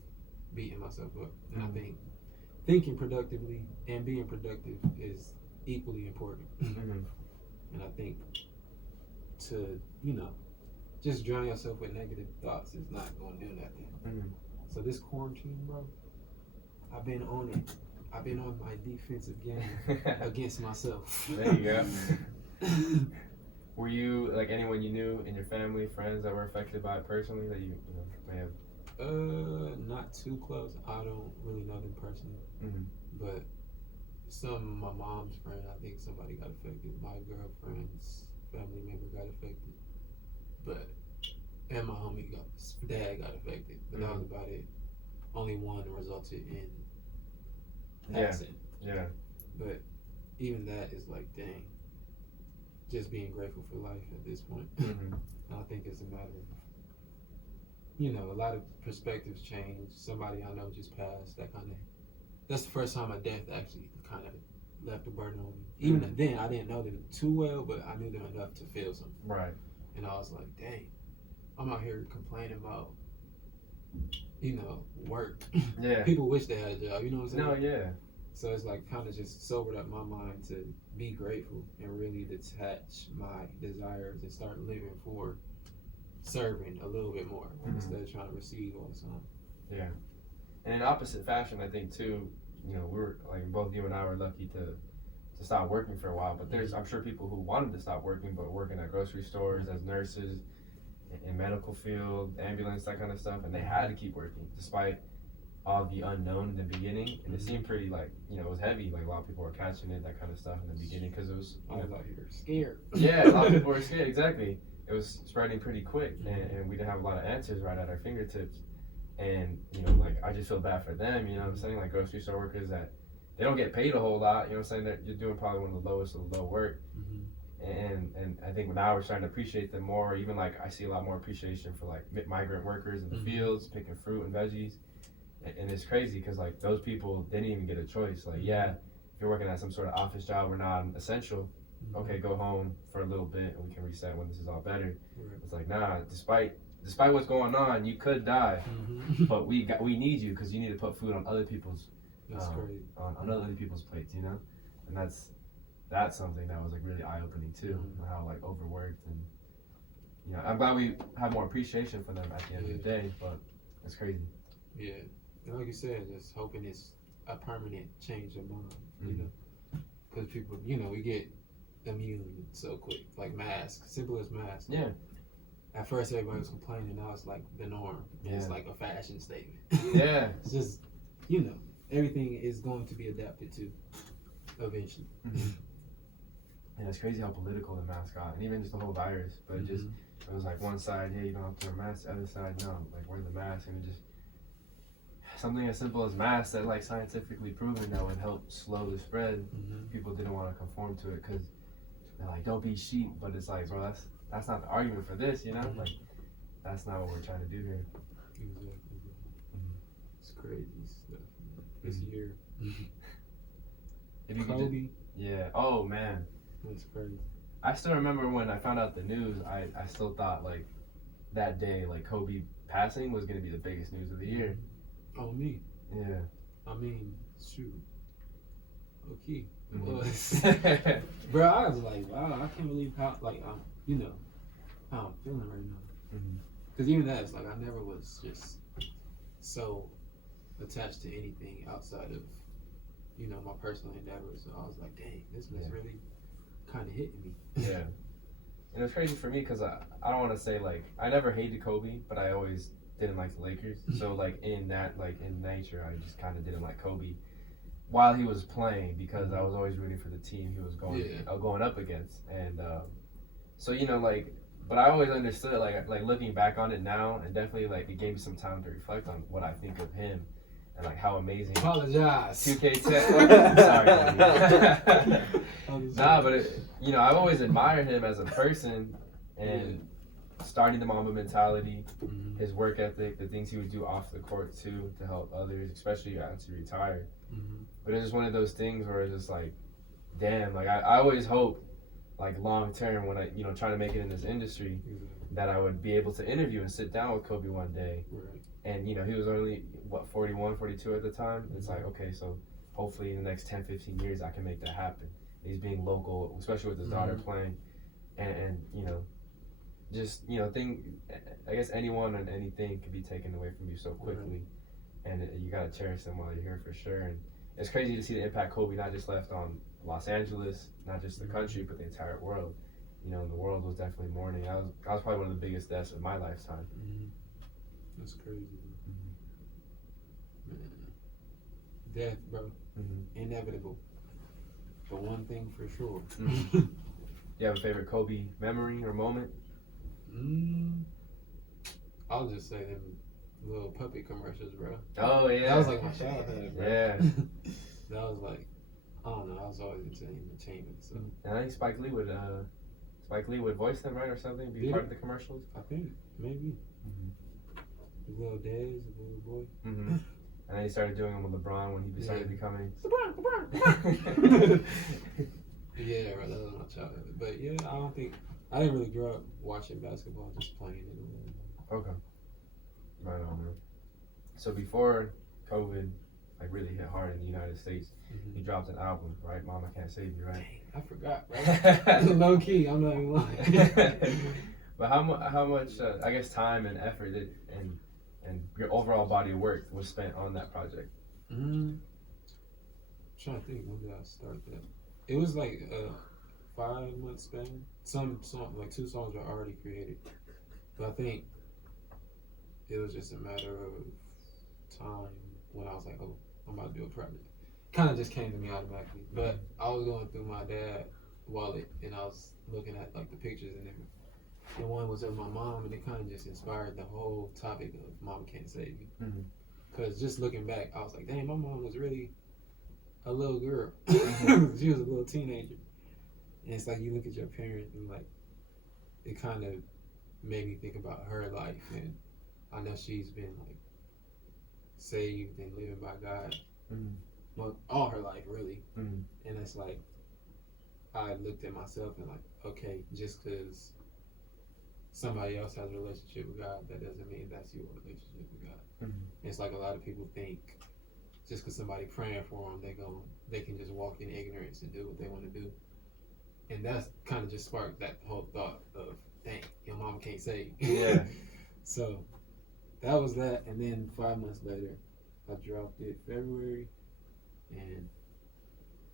beating myself up. And I think thinking productively and being productive is equally important. And I think to, you know, just drown yourself with negative thoughts is not going to do nothing. So this quarantine, bro, I've been on it. I've been on my defensive game against myself. There you go. Were you, like, anyone you knew in your family, friends that were affected by it personally that you know, may have? Not too close. I don't really know them personally. But some of my mom's friends, I think somebody got affected. My girlfriend's family member got affected. And my homie dad got affected. But that was about it. Only one resulted in passing. Yeah. But even that is like, dang. Just being grateful for life at this point. And I think it's a matter of, you know, a lot of perspectives change. Somebody I know just passed. That's the first time a death actually kind of left a burden on me. Even then, I didn't know them too well, but I knew them enough to feel something. Right. And I was like, dang, I'm out here complaining about, you know, work. Yeah. People wish they had a job, you know what I'm saying? No, yeah. So it's like kind of just sobered up my mind to be grateful and really detach my desires and start living for serving a little bit more instead of trying to receive all the time. Yeah. And in opposite fashion, I think too, you know, we're like both you and I were lucky to stop working for a while, but there's I'm sure people who wanted to stop working but working at grocery stores as nurses, in medical field, ambulance, that kind of stuff, and they had to keep working despite all the unknown in the beginning, and it seemed pretty like, you know, it was heavy, like a lot of people were catching it, that kind of stuff in the beginning, because it was, I was out here scared. Yeah, a lot of people were scared, exactly. It was spreading pretty quick, and we didn't have a lot of answers right at our fingertips. And, you know, like, I just feel bad for them, you know what I'm saying? Like, grocery store workers that, they don't get paid a whole lot, you know what I'm saying? That you're doing probably one of the lowest of the low work. And I think now we're starting to appreciate them more. Even, like, I see a lot more appreciation for, like, migrant workers in the fields, picking fruit and veggies. And it's crazy, because, like, those people didn't even get a choice. Like, yeah, if you're working at some sort of office job or non-essential, okay, go home for a little bit and we can reset when this is all better. It's like, nah, despite what's going on, you could die, but we need you, because you need to put food on other people's on other people's plates, you know. And that's something that was like really eye opening too, how like overworked, and you know, I'm glad we have more appreciation for them at the end of the day, but it's crazy. Yeah, and like you said, just hoping it's a permanent change of mind, you know, because people, you know, we get immune so quick, like masks, simple as masks. Yeah. At first, everybody was complaining. Now it's like the norm. It's like a fashion statement. Yeah. It's just, you know, everything is going to be adapted to eventually. And it's crazy how political the mask got, and even just the whole virus. But it just, it was like one side, hey, you don't have to wear a mask. The other side, no, like wear the mask. And it just, something as simple as masks that like scientifically proven that would help slow the spread. People didn't want to conform to it, because they're like, don't be sheep. But it's like, bro, that's not the argument for this, you know? Like, that's not what we're trying to do here. Exactly. It's crazy stuff, man. This year. If you Kobe. could yeah. Oh, man. That's crazy. I still remember when I found out the news, I still thought, like, that day, like, Kobe passing was going to be the biggest news of the year. Oh, me. Yeah. I mean, shoot. Okay. Bro, I was like, wow, I can't believe how, like, you know, how I'm feeling right now. Because even that, it's like I never was just so attached to anything outside of, you know, my personal endeavors. So I was like, dang, this was really kind of hitting me. Yeah. And it's crazy for me, because I don't want to say, like, I never hated Kobe, but I always didn't like the Lakers. So, like, in that, like, in nature, I just kind of didn't like Kobe while he was playing, because I was always rooting for the team he was going up against. And so, you know, like, but I always understood, like looking back on it now, and definitely, like, it gave me some time to reflect on what I think of him and, like, how amazing. Apologize. 2K10. Sorry. Nah, but you know, I've always admired him as a person, and starting the Mamba mentality, his work ethic, the things he would do off the court too to help others, especially once he retired. But it's just one of those things where it's just like, damn, like I always hope, like, long term, when I, you know, trying to make it in this industry, that I would be able to interview and sit down with Kobe one day. And, you know, he was only, 41, 42 at the time. It's like, okay, so hopefully in the next 10, 15 years, I can make that happen. He's being local, especially with his daughter playing. And, you know, just, you know, I guess anyone and anything can be taken away from you so quickly. And you got to cherish them while you're here, for sure. And it's crazy to see the impact Kobe not just left on Los Angeles, not just the country, but the entire world. You know, the world was definitely mourning. I was probably one of the biggest deaths of my lifetime. That's crazy, man. Death, bro. Inevitable. But one thing for sure. Do you have a favorite Kobe memory or moment? I'll just say them little puppy commercials, bro. Oh, yeah. That was like my childhood, bro. Yeah. That was like, I don't know, I was always into entertainment, so. And I think Spike Lee would voice them, right, or something? Be part of the commercials? I think, maybe. The little Dez, the little boy. And then he started doing them with LeBron when he started becoming. LeBron. Yeah, right. That was my childhood. But yeah, I didn't really grow up watching basketball, just playing in the room. Okay. Right on, man. So before COVID like really hit hard in the United States, you dropped an album, right? Mama Can't Save You, right? Dang, I forgot, bro. Low key, I'm not even lying. But how much I guess time and effort and your overall body of work was spent on that project? I'm trying to think, when did I start that? It was like a 5-month span. Some song, like 2 songs were already created, but I think it was just a matter of time when I was like, oh, I'm about to do a project. Kind of just came to me automatically. But I was going through my dad's wallet and I was looking at like the pictures, and then the one was of my mom, and it kind of just inspired the whole topic of Mama Can't Save You. Because just looking back, I was like, dang, my mom was really a little girl. She was a little teenager. And it's like you look at your parent and like it kind of made me think about her life, and I know she's been like saved and living by God well, all her life really. And it's like I looked at myself and like, okay, just because somebody else has a relationship with God, that doesn't mean that's your relationship with God. It's like a lot of people think just because somebody praying for them, they can just walk in ignorance and do what they want to do. And that's kind of just sparked that whole thought of, dang, your mama can't save you. Yeah. So that was that. And then 5 months later, I dropped it February. And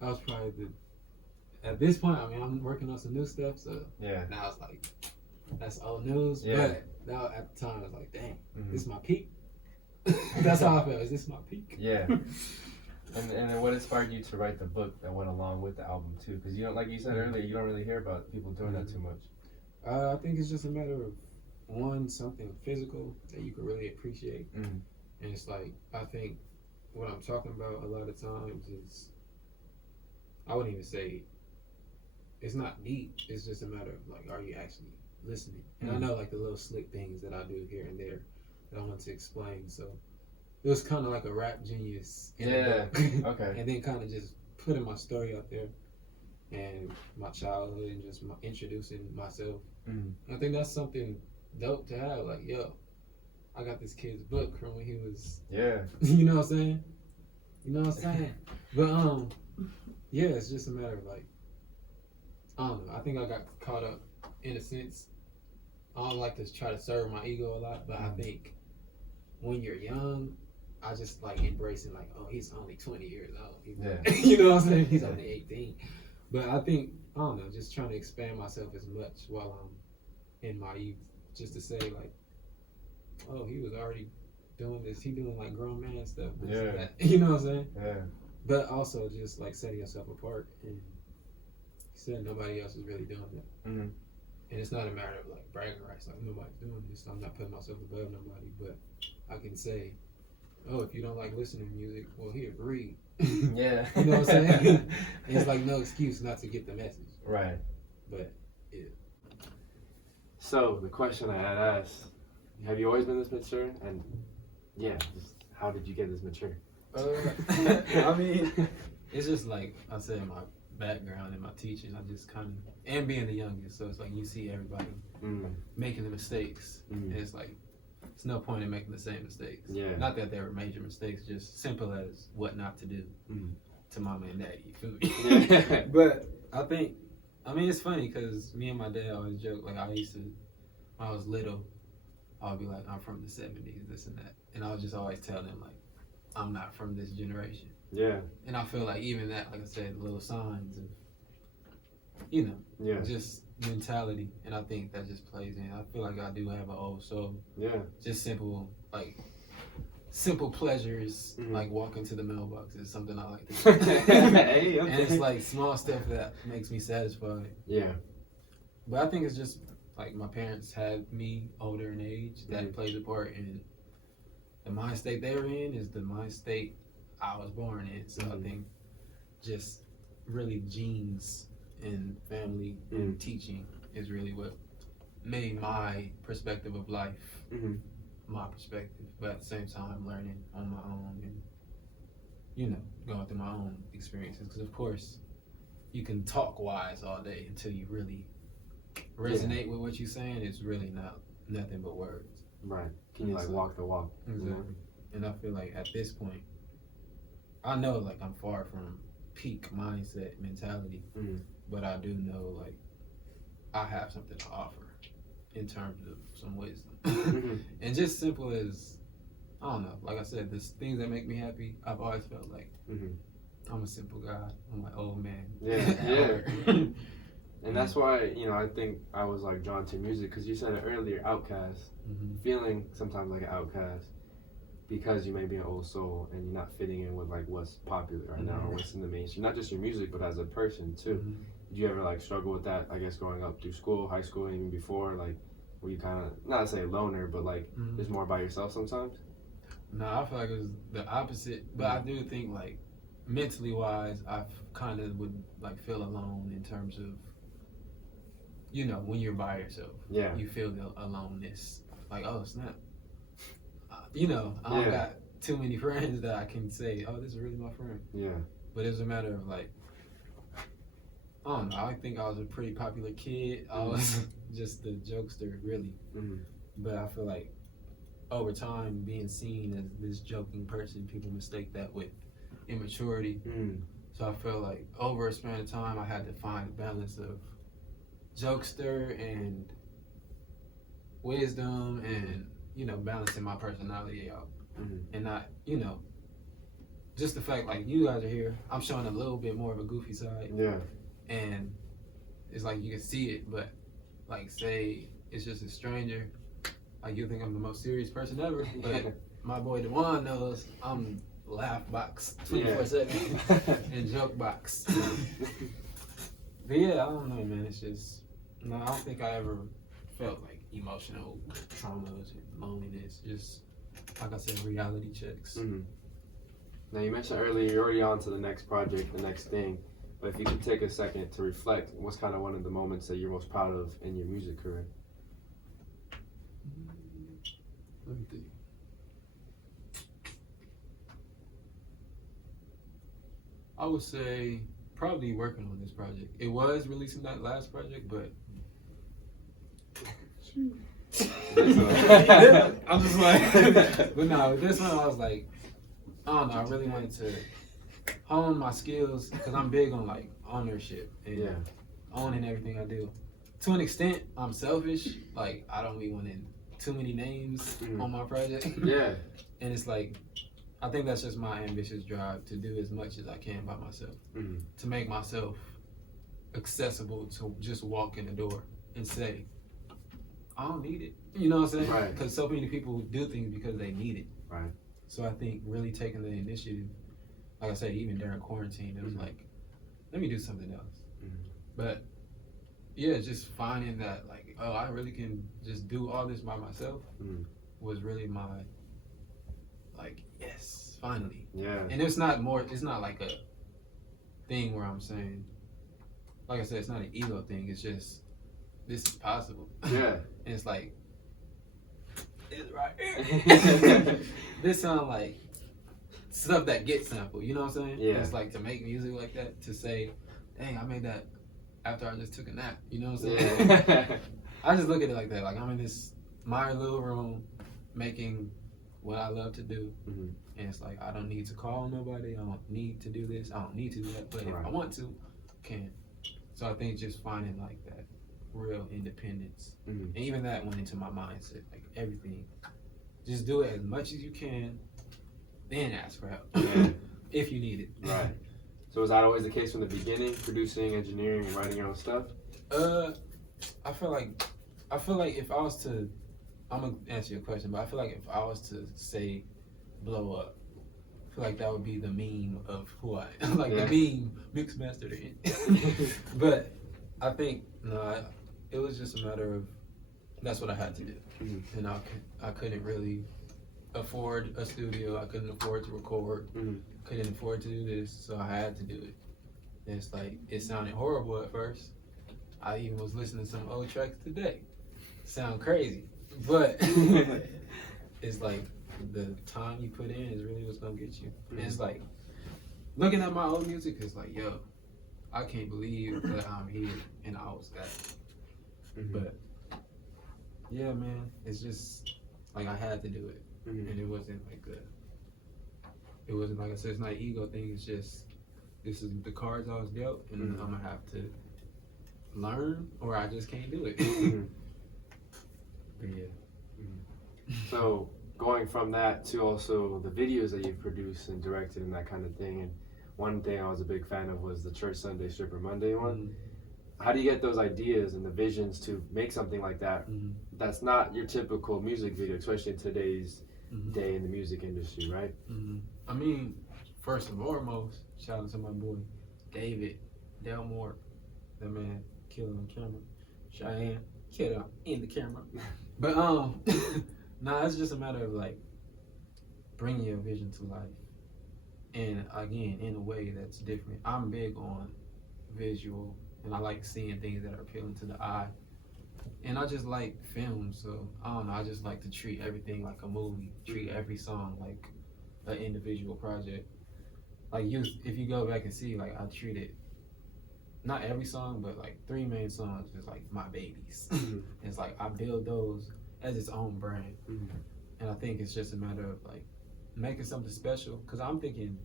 I was probably at this point, I mean, I'm working on some new stuff. So now it's like, that's old news. Yeah. But now at the time, I was like, dang, this is my peak. That's how I felt. Is this my peak? Yeah. And then what inspired you to write the book that went along with the album too? Because you don't, like you said earlier, you don't really hear about people doing that too much. I think it's just a matter of something physical that you can really appreciate. And it's like, I think what I'm talking about a lot of times is, I wouldn't even say it's not deep. It's just a matter of like, are you actually listening? And I know like the little slick things that I do here and there that I want to explain. So it was kind of like a rap genius in a book. Okay. And then kind of just putting my story out there and my childhood and just introducing myself. I think that's something dope to have. Like, yo, I got this kid's book from when he was, you know what I'm saying? You know what I'm saying? But yeah, it's just a matter of like, I don't know. I think I got caught up in a sense. I don't like to try to serve my ego a lot, but I think when you're young, I just like embracing like, oh, he's only 20 years old. You know what I'm saying? He's only 18. But I think, I don't know, just trying to expand myself as much while I'm in my youth, just to say like, oh, he was already doing this. He doing like grown man stuff. That. You know what I'm saying? Yeah. But also just like setting yourself apart. And you said nobody else is really doing that. And it's not a matter of like bragging rights. Like nobody's doing this. I'm not putting myself above nobody. But I can say, oh, if you don't like listening to music, well, here, read. You know what I'm saying? It's like no excuse not to get the message. Right. But yeah. So the question I had asked, have you always been this mature? And just how did you get this mature? I mean, it's just like I said, my background and my teaching. I just kind of, and being the youngest, so it's like you see everybody making the mistakes, and it's like it's no point in making the same mistakes. Not that they were major mistakes, just simple as what not to do to mama and daddy. You feel me? But I mean, it's funny because me and my dad always joke. Like I used to, when I was little, I would be like, I'm from the 70s, this and that, and I would just always tell them like, I'm not from this generation. And I feel like even that, like I said, little signs of, you know, just mentality, and I think that just plays in. I feel like I do have an old soul. Just simple pleasures, like walking to the mailbox is something I like to do. And it's like small stuff that makes me satisfied. But I think it's just like my parents had me older in age. That plays a part in the mind state they were in is the mind state I was born in. So I think just really genes and family and teaching is really what made my perspective of life my perspective, but at the same time, I'm learning on my own and, going through my own experiences. Because, of course, you can talk wise all day until you really resonate with what you're saying. It's really nothing but words. Right. Can you, like, walk the walk? Exactly. And I feel like at this point, I know, like, I'm far from peak mindset mentality, but I do know, like, I have something to offer in terms of some wisdom. And just simple as, I don't know, like I said, the things that make me happy, I've always felt like I'm a simple guy. I'm like old man. Yeah. And that's why, I think I was, like, drawn to music, because you said it earlier, outcast. Feeling sometimes like an outcast because you may be an old soul and you're not fitting in with, like, what's popular right now or what's in the mainstream. Not just your music, but as a person, too. Did you ever, like, struggle with that, I guess, growing up through school, high school, even before? Like, were you kind of, not to say a loner, but, like, just more by yourself sometimes? No, I feel like it was the opposite. But I do think, like, mentally wise, I kind of would, like, feel alone in terms of, when you're by yourself. Yeah. You feel the aloneness. Like, oh, snap. I don't got too many friends that I can say, oh, this is really my friend. Yeah. But it's a matter of, like, I don't know. I think I was a pretty popular kid. I was just the jokester, really. But I feel like over time, being seen as this joking person, people mistake that with immaturity. So I feel like over a span of time, I had to find a balance of jokester and wisdom and, balancing my personality out. And not, just the fact, like, you guys are here, I'm showing a little bit more of a goofy side. Yeah. And it's like you can see it, but, like, say it's just a stranger, like, you think I'm the most serious person ever, but my boy DeJuan knows I'm laugh box 24/7 and joke box. But yeah, I don't know, man. It's just, I don't think I ever felt like emotional traumas and loneliness. Just, like I said, reality checks. Now, you mentioned earlier you're already on to the next project, the next thing. But if you could take a second to reflect, what's kind of one of the moments that you're most proud of in your music career? Let me think. I would say probably working on this project. It was releasing that last project, but I'm just like, but no, with this one I was like, I don't know, I really wanted to hone my skills because I'm big on, like, ownership and owning everything I do. To an extent, I'm selfish. Like, I don't be wanting too many names on my project. Yeah. And it's like, I think that's just my ambitious drive to do as much as I can by myself. To make myself accessible to just walk in the door and say, I don't need it. You know what I'm saying? Right. Because so many people do things because they need it. Right. So I think really taking the initiative, like I said, even during quarantine, it was like, let me do something else. But yeah, just finding that, like, oh, I really can just do all this by myself was really my, like, yes, finally. Yeah. And it's not like a thing where I'm saying, like I said, it's not an ego thing. It's just, this is possible. Yeah. And it's like, it's right here. This sound like stuff that gets sampled, you know what I'm saying? Yeah. It's like to make music like that, to say, dang, I made that after I just took a nap, you know what I'm saying? Yeah. I just look at it like that. Like, I'm in this my little room making what I love to do. And it's like, I don't need to call nobody. I don't need to do this. I don't need to do that. But if I want to, I can. So I think just finding, like, that real independence. And even that went into my mindset. Like, everything. Just do it as much as you can, then ask for help. If you need it. Right. So was that always the case from the beginning, producing, engineering, and writing your own stuff? I feel like if I was to, I'm gonna answer your question, but I feel like if I was to say blow up, I feel like that would be the meme of who I am. Like the meme mix mastered in. But I think it was just a matter of that's what I had to do, and I couldn't really afford a studio. I couldn't afford to record. Couldn't afford to do this, so I had to do it. And it's like, it sounded horrible at first. I even was listening to some old tracks today. Sound crazy, but it's like the time you put in is really what's gonna get you. And it's like looking at my old music, it's like, yo, I can't believe that I'm here and I was that. But yeah, man, it's just like I had to do it, and it wasn't like it wasn't like I said, it's not an ego thing. It's just this is the cards I was dealt, and I'm gonna have to learn, or I just can't do it. But yeah. So going from that to also the videos that you've produced and directed and that kind of thing, and one thing I was a big fan of was the Church Sunday Stripper Monday one. How do you get those ideas and the visions to make something like that? That's not your typical music video, especially in today's day in the music industry, right? I mean, first and foremost, shout out to my boy David Delmore, that man killed on camera. Cheyenne killed in the camera. But nah, it's just a matter of like bringing your vision to life, and again in a way that's different. I'm big on visual, and I like seeing things that are appealing to the eye. And I just like film, so I don't know, I just like to treat everything like a movie, treat every song like an individual project. Like if you go back and see, like I treated not every song, but like 3 main songs is like my babies. It's like I build those as its own brand. And I think it's just a matter of like making something special, because I'm thinking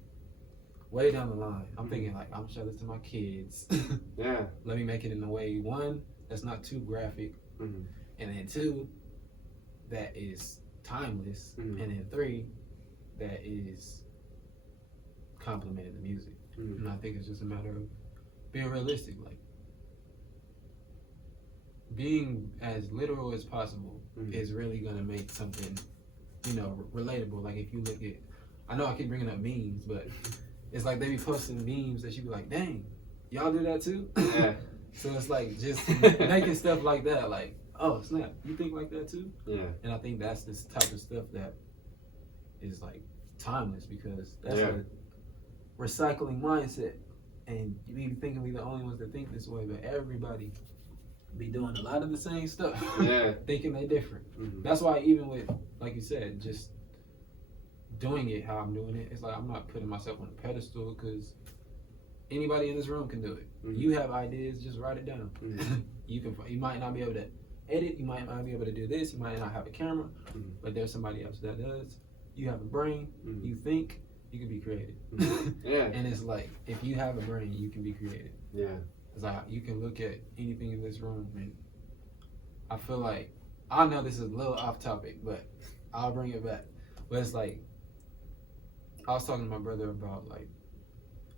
way down the line. I'm thinking like, I'm showing this to my kids. Yeah. Let me make it in a way, 1, that's not too graphic, and then 2, that is timeless, and then 3, that is complimenting the music. And I think it's just a matter of being realistic, like being as literal as possible is really gonna make something, you know, relatable. Like if you look at, I know I keep bringing up memes, but it's like they be posting memes that you be like, dang, y'all do that too? Yeah. So it's like just making stuff like that, like, oh snap, you think like that too? Yeah. And I think that's the type of stuff that is like timeless, because that's a recycling mindset. And you be thinking we the only ones that think this way, but everybody be doing a lot of the same stuff. Yeah. Thinking they different. That's why even with, like you said, just doing it how I'm doing it, it's like I'm not putting myself on a pedestal, because anybody in this room can do it. You have ideas, just write it down. You might not be able to edit, you might not be able to do this, you might not have a camera, but there's somebody else that does. You have a brain, you think, you can be creative. Yeah. And it's like, if you have a brain, you can be creative. Yeah. It's like, you can look at anything in this room, and I feel like, I know this is a little off topic, but I'll bring it back. But it's like, I was talking to my brother about like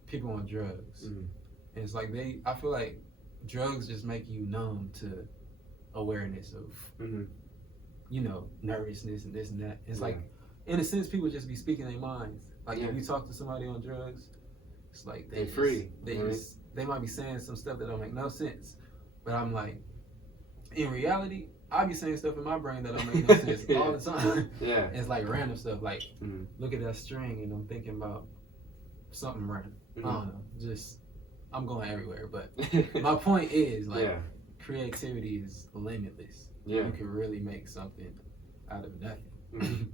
people on drugs. And it's like I feel like drugs just make you numb to awareness of, you know, nervousness and this and that. It's like, in a sense, people just be speaking their minds. Like if you talk to somebody on drugs, it's like they're free. They might be saying some stuff that don't make no sense. But I'm like, in reality, I be saying stuff in my brain that don't make no sense all the time. Yeah. It's like random stuff. Like, look at that string, and I'm thinking about something random. I don't know. Just, I'm going everywhere. But my point is, like, creativity is limitless. Yeah. You can really make something out of nothing.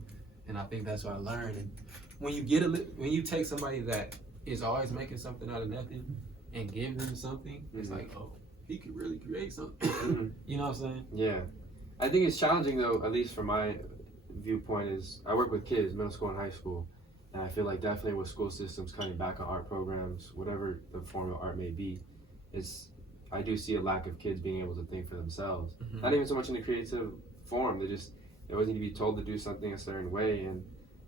And I think that's what I learned. And when you take somebody that is always making something out of nothing and give them something, it's like, oh, he could really create something. You know what I'm saying? Yeah. I think it's challenging though, at least from my viewpoint, is I work with kids, middle school and high school, and I feel like definitely with school systems cutting back on art programs, whatever the form of art may be, I do see a lack of kids being able to think for themselves. Not even so much in a creative form, they always need to be told to do something a certain way, and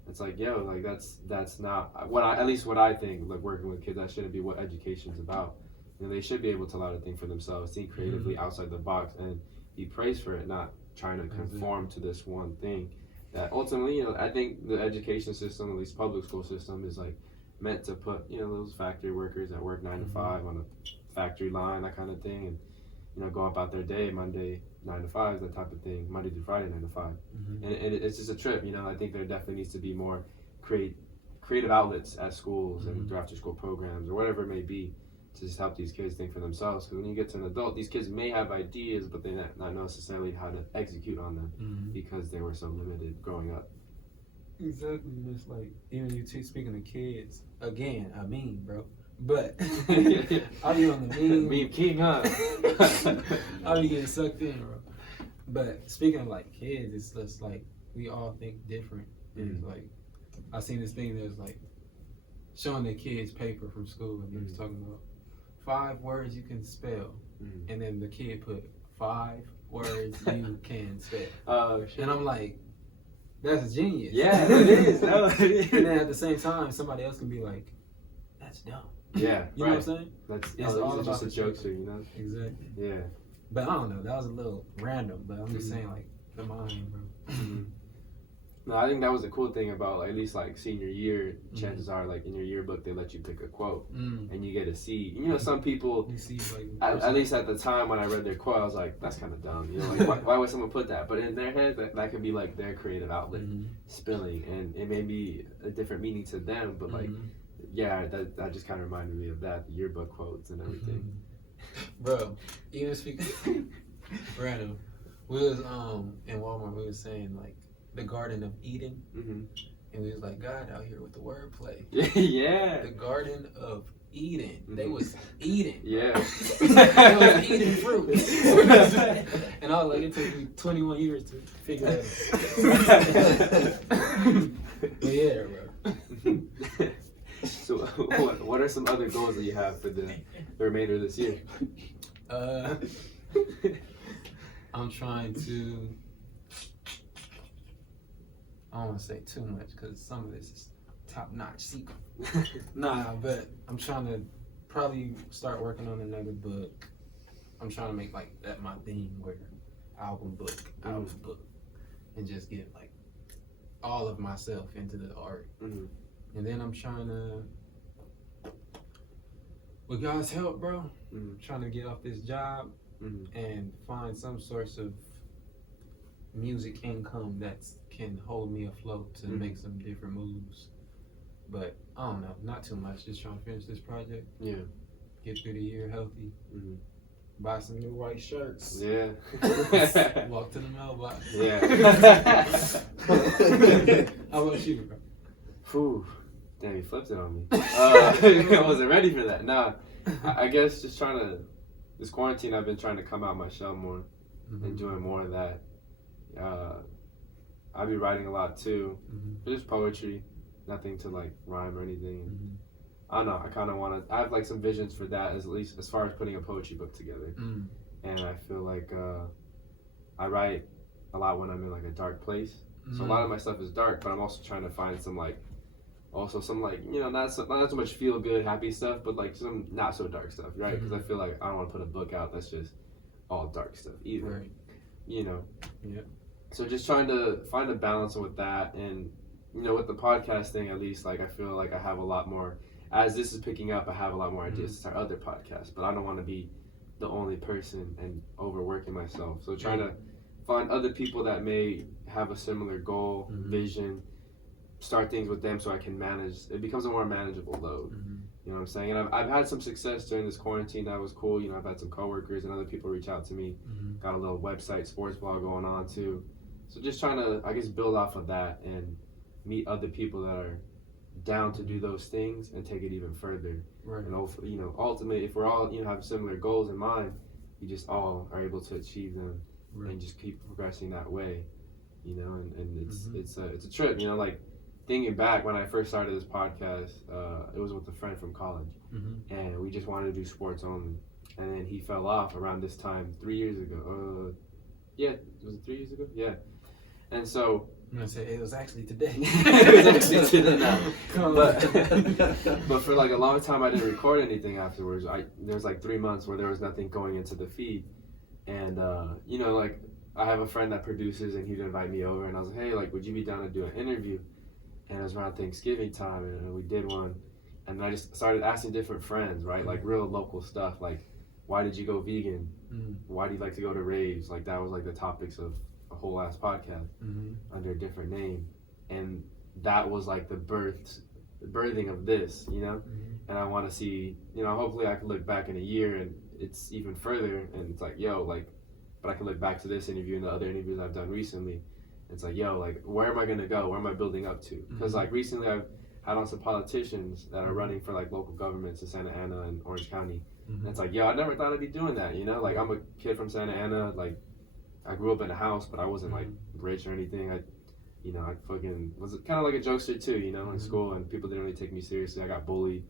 it's like, yo, like that's not at least what I think. Like working with kids, that shouldn't be what education's about. You know, they should be able to allow to think for themselves, think creatively outside the box, and be praised for it, not trying to conform to this one thing. That ultimately, you know, I think the education system, at least public school system, is like meant to put, you know, those factory workers that work 9 to 5 on a factory line, that kind of thing, and you know, go about their day, Monday 9 to 5, that type of thing, Monday through Friday 9 to 5, and it's just a trip. You know, I think there definitely needs to be more creative outlets at schools and through after school programs or whatever it may be, to just help these kids think for themselves. Because when you get to an adult, these kids may have ideas, but they not necessarily how to execute on them because they were so limited growing up. Exactly. And it's like, even you speaking of kids, again, I mean, bro. But I be on the meme king, huh? I be getting sucked in, bro. But speaking of like kids, it's just like we all think different. And it's like I seen this thing that was like showing the kids paper from school, and he was talking about 5 words you can spell, and then the kid put 5 words you can spell. Oh shit! And I'm like, that's genius. Yeah, it is. No, it is. And then at the same time, somebody else can be like, that's dumb. Yeah, you know what I'm saying? It's all about just a jokester, you know? Exactly. Yeah. But I don't know. That was a little random. But I'm just saying, like, the mind, bro. No, I think that was the cool thing about at least like senior year. Chances are, like in your yearbook, they let you pick a quote, and you get to see. You know, some people. You see, like, at least at the time when I read their quote, I was like, "That's kind of dumb." You know, like why would someone put that? But in their head, that could be like their creative outlet, spilling, and it may be a different meaning to them. But like, yeah, that just kind of reminded me of that, the yearbook quotes and everything. Bro, even speaking random, we was in Walmart. We was saying like the Garden of Eden, and we was like, God out here with the wordplay. Yeah. The Garden of Eden. They was eating. Yeah. They was eating fruit. And I was like, it took me 21 years to figure that out. But yeah, bro. So what are some other goals that you have for the remainder of this year? I'm trying to, I don't want to say too much because some of this is top-notch secret. Nah, but I'm trying to probably start working on another book. I'm trying to make like that my thing, where album book, and just get like all of myself into the art. And then I'm trying to, with God's help, bro, trying to get off this job and find some source of music income that can hold me afloat to make some different moves. But I don't know, not too much. Just trying to finish this project. Yeah. Get through the year healthy. Buy some new white shirts. Yeah. Walk to the mailbox. Yeah. How about you, bro? Whew. Damn, you flipped it on me. I wasn't ready for that. Nah, I guess just trying to, this quarantine, I've been trying to come out my shell more and doing more of that. I'll be writing a lot too, just poetry, nothing to like rhyme or anything. I don't know, I kind of want to, I have like some visions for that, at least as far as putting a poetry book together. And I feel like I write a lot when I'm in like a dark place. So a lot of my stuff is dark, but I'm also trying to find some like, you know, not so much feel good, happy stuff, but like some not so dark stuff, right? Because I feel like I don't want to put a book out that's just all dark stuff either. Right. You know? Yeah. So just trying to find a balance with that, and you know, with the podcast thing, at least, like I feel like I have a lot more, as this is picking up, I have a lot more ideas to start other podcasts, but I don't want to be the only person and overworking myself. So trying to find other people that may have a similar goal, vision, start things with them so I can manage, it becomes a more manageable load. You know what I'm saying? And I've had some success during this quarantine. That was cool. You know, I've had some coworkers and other people reach out to me. Got a little website, sports blog going on too. So just trying to, I guess, build off of that and meet other people that are down to do those things and take it even further. Right. And hopefully, you know, ultimately, if we're all, you know, have similar goals in mind, we just all are able to achieve them and just keep progressing that way. You know, and it's a trip. You know, like thinking back when I first started this podcast, it was with a friend from college, and we just wanted to do sports only. And then he fell off around this time 3 years ago. Yeah, was it 3 years ago? Yeah. And so I'm gonna say it was actually today. It was actually today now. But for like a long time, I didn't record anything afterwards. There was like 3 months where there was nothing going into the feed, and you know, like I have a friend that produces, and he'd invite me over, and I was like, hey, like, would you be down to do an interview? And it was around Thanksgiving time, and we did one. And then I just started asking different friends, right? Like real local stuff, like why did you go vegan? Why do you like to go to raves? Like that was like the topics of a whole ass podcast under a different name. And that was like the birthing of this, you know? And I want to see, you know, hopefully I can look back in a year and it's even further, and it's like, yo, like, but I can look back to this interview and the other interviews I've done recently It's like, yo, like, where am I gonna go? Where am I building up to? Because like recently I've had on some politicians that are running for like local governments in Santa Ana and Orange County. And it's like, yo, I never thought I'd be doing that, you know? Like, I'm a kid from Santa Ana, like, I grew up in a house, but I wasn't like rich or anything. I fucking was kind of like a jokester too, you know, in school, and people didn't really take me seriously. I got bullied.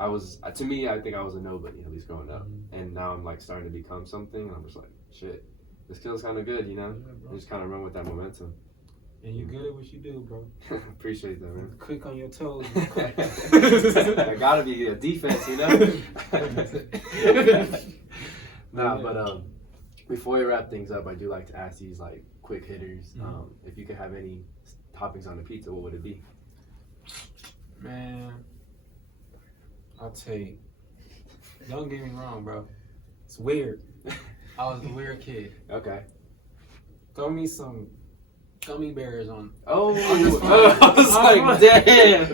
To me, I think I was a nobody, at least growing up. And now I'm like starting to become something, and I'm just like, shit, this feels kind of good, you know? I just kind of run with that momentum. And you good at what you do, bro. Appreciate that, man. Quick on your toes. I gotta be a defense, you know? But before we wrap things up, I do like to ask these like quick hitters. If you could have any toppings on the pizza, what would it be? Man, I'll take. Don't get me wrong, bro. It's weird. I was the weird kid. Okay. Throw me some gummy bears on. Oh, I was like, damn.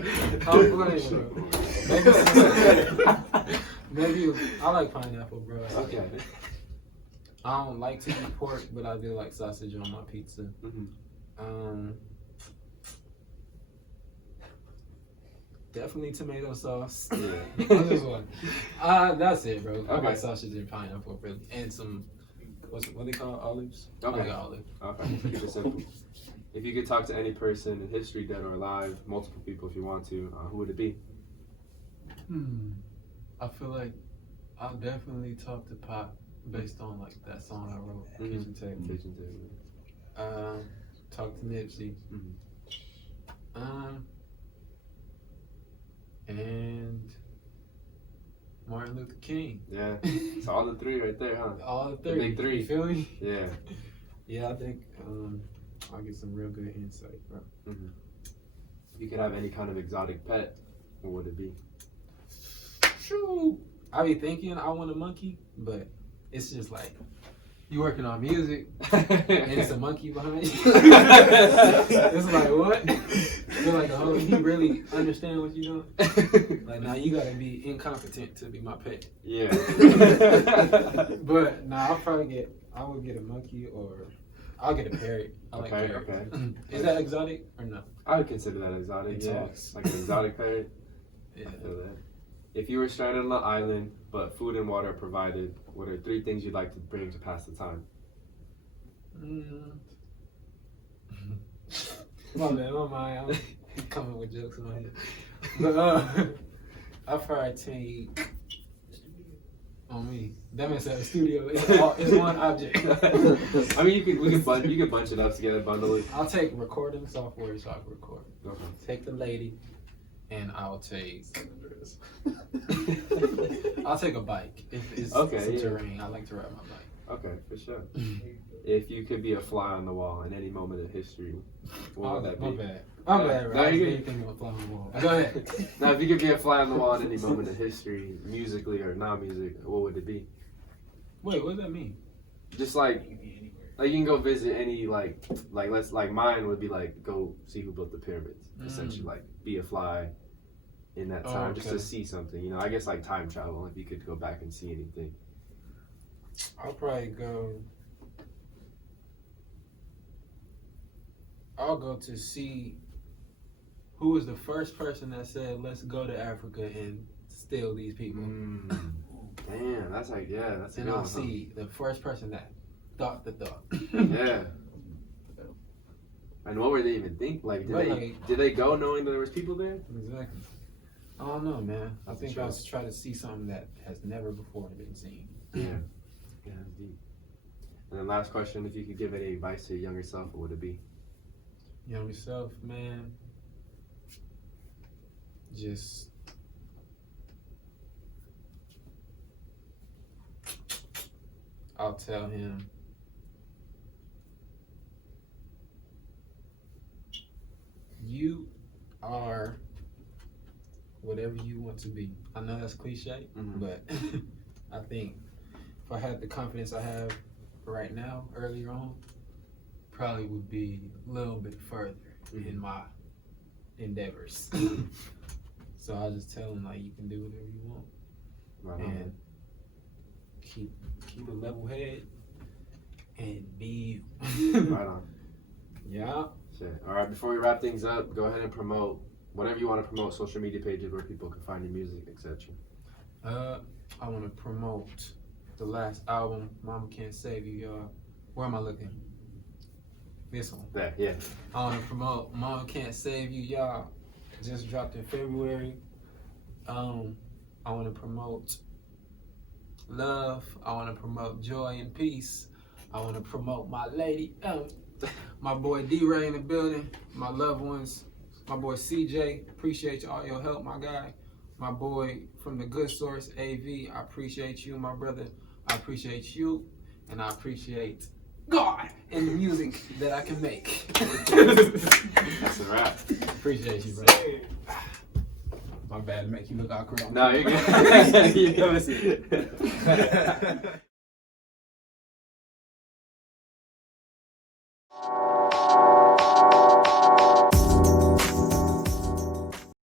I'm playing, bro. Maybe I like pineapple, bro. Okay. I don't like to eat pork, but I do like sausage on my pizza. Definitely tomato sauce. Yeah. That's it, bro. I Okay. like sausage and pineapple, really, and some what they call olives. Okay. I like olive. Okay. Keep it simple. If you could talk to any person in history, dead or alive, multiple people if you want to, who would it be? I feel like I'll definitely talk to Pop based on like that song I wrote, Kitchen Table. Kitchen table. Talk to Nipsey. And Martin Luther King. Yeah. It's all the three right there, huh? All the three. The big three. You feel me? Yeah. Yeah, I think I'll get some real good insight, bro. If you could have any kind of exotic pet, what would it be? Shoot. I be thinking I want a monkey, but it's just like you working on music and it's a monkey behind you. It's like, what? You're like, oh, he really understand what you're doing? Like, now you gotta be incompetent to be my pet. Yeah. But I would get a monkey, or I'll get a parrot. I like parrots. Okay. Is that exotic or no? I would consider that exotic. It Yeah. talks. Like an exotic parrot. Yeah. I feel that. If you were stranded on an island, but food and water are provided, what are 3 things you'd like to bring to pass the time? My mind, I'm coming with jokes in my head. But I'll probably take on me. That means that the studio is one object. I mean, you could bunch it up together, bundle it. I'll take recording software so I can record. Okay. Take the lady, and I'll take. I'll take a bike if it's some terrain. I like to ride my bike. Okay, for sure. If you could be a fly on the wall in any moment of history, what would that be? My bad. My bad, No, right? you're good. Anything on the fly on the wall. Go ahead. Now, if you could be a fly on the wall in any moment of history, musically or non-music, what would it be? Wait, what does that mean? Just like you can go visit any like mine would be like go see who built the pyramids. Essentially, like be a fly in that time just to see something. You know, I guess like time travel. If you could go back and see anything. I'll probably go. I'll go to see who was the first person that said, "Let's go to Africa and steal these people." Damn, that's like that's. And I'll see the first person that thought the thought. Yeah. And what were they even think? Like, did they go knowing that there was people there? Exactly. I don't know, man. I think true. I'll try to see something that has never before been seen. Yeah, that's deep. And then last question: if you could give any advice to your younger self, what would it be? Younger self, man. Just I'll tell him you are whatever you want to be. I know that's cliche, but I think if I had the confidence I have right now, earlier on, probably would be a little bit further in my endeavors. So I'll just tell him like you can do whatever you want, and keep a level head and be you. Right on. Yeah. Shit. All right, before we wrap things up, go ahead and promote whatever you want to promote, social media pages where people can find your music, etc. I want to promote the last album, Mama Can't Save You, y'all. Where am I looking? This one. There, yeah. I want to promote Mama Can't Save You, y'all. Just dropped in February. I want to promote love. I want to promote joy and peace. I want to promote my lady, my boy D-Ray in the building, my loved ones, my boy CJ. Appreciate all your help, my guy. My boy from the Good Source, AV. I appreciate you, my brother. I appreciate you, and I appreciate God and the music that I can make. That's a wrap. Appreciate you, brother. My bad to make you look awkward. No, you're good. You know,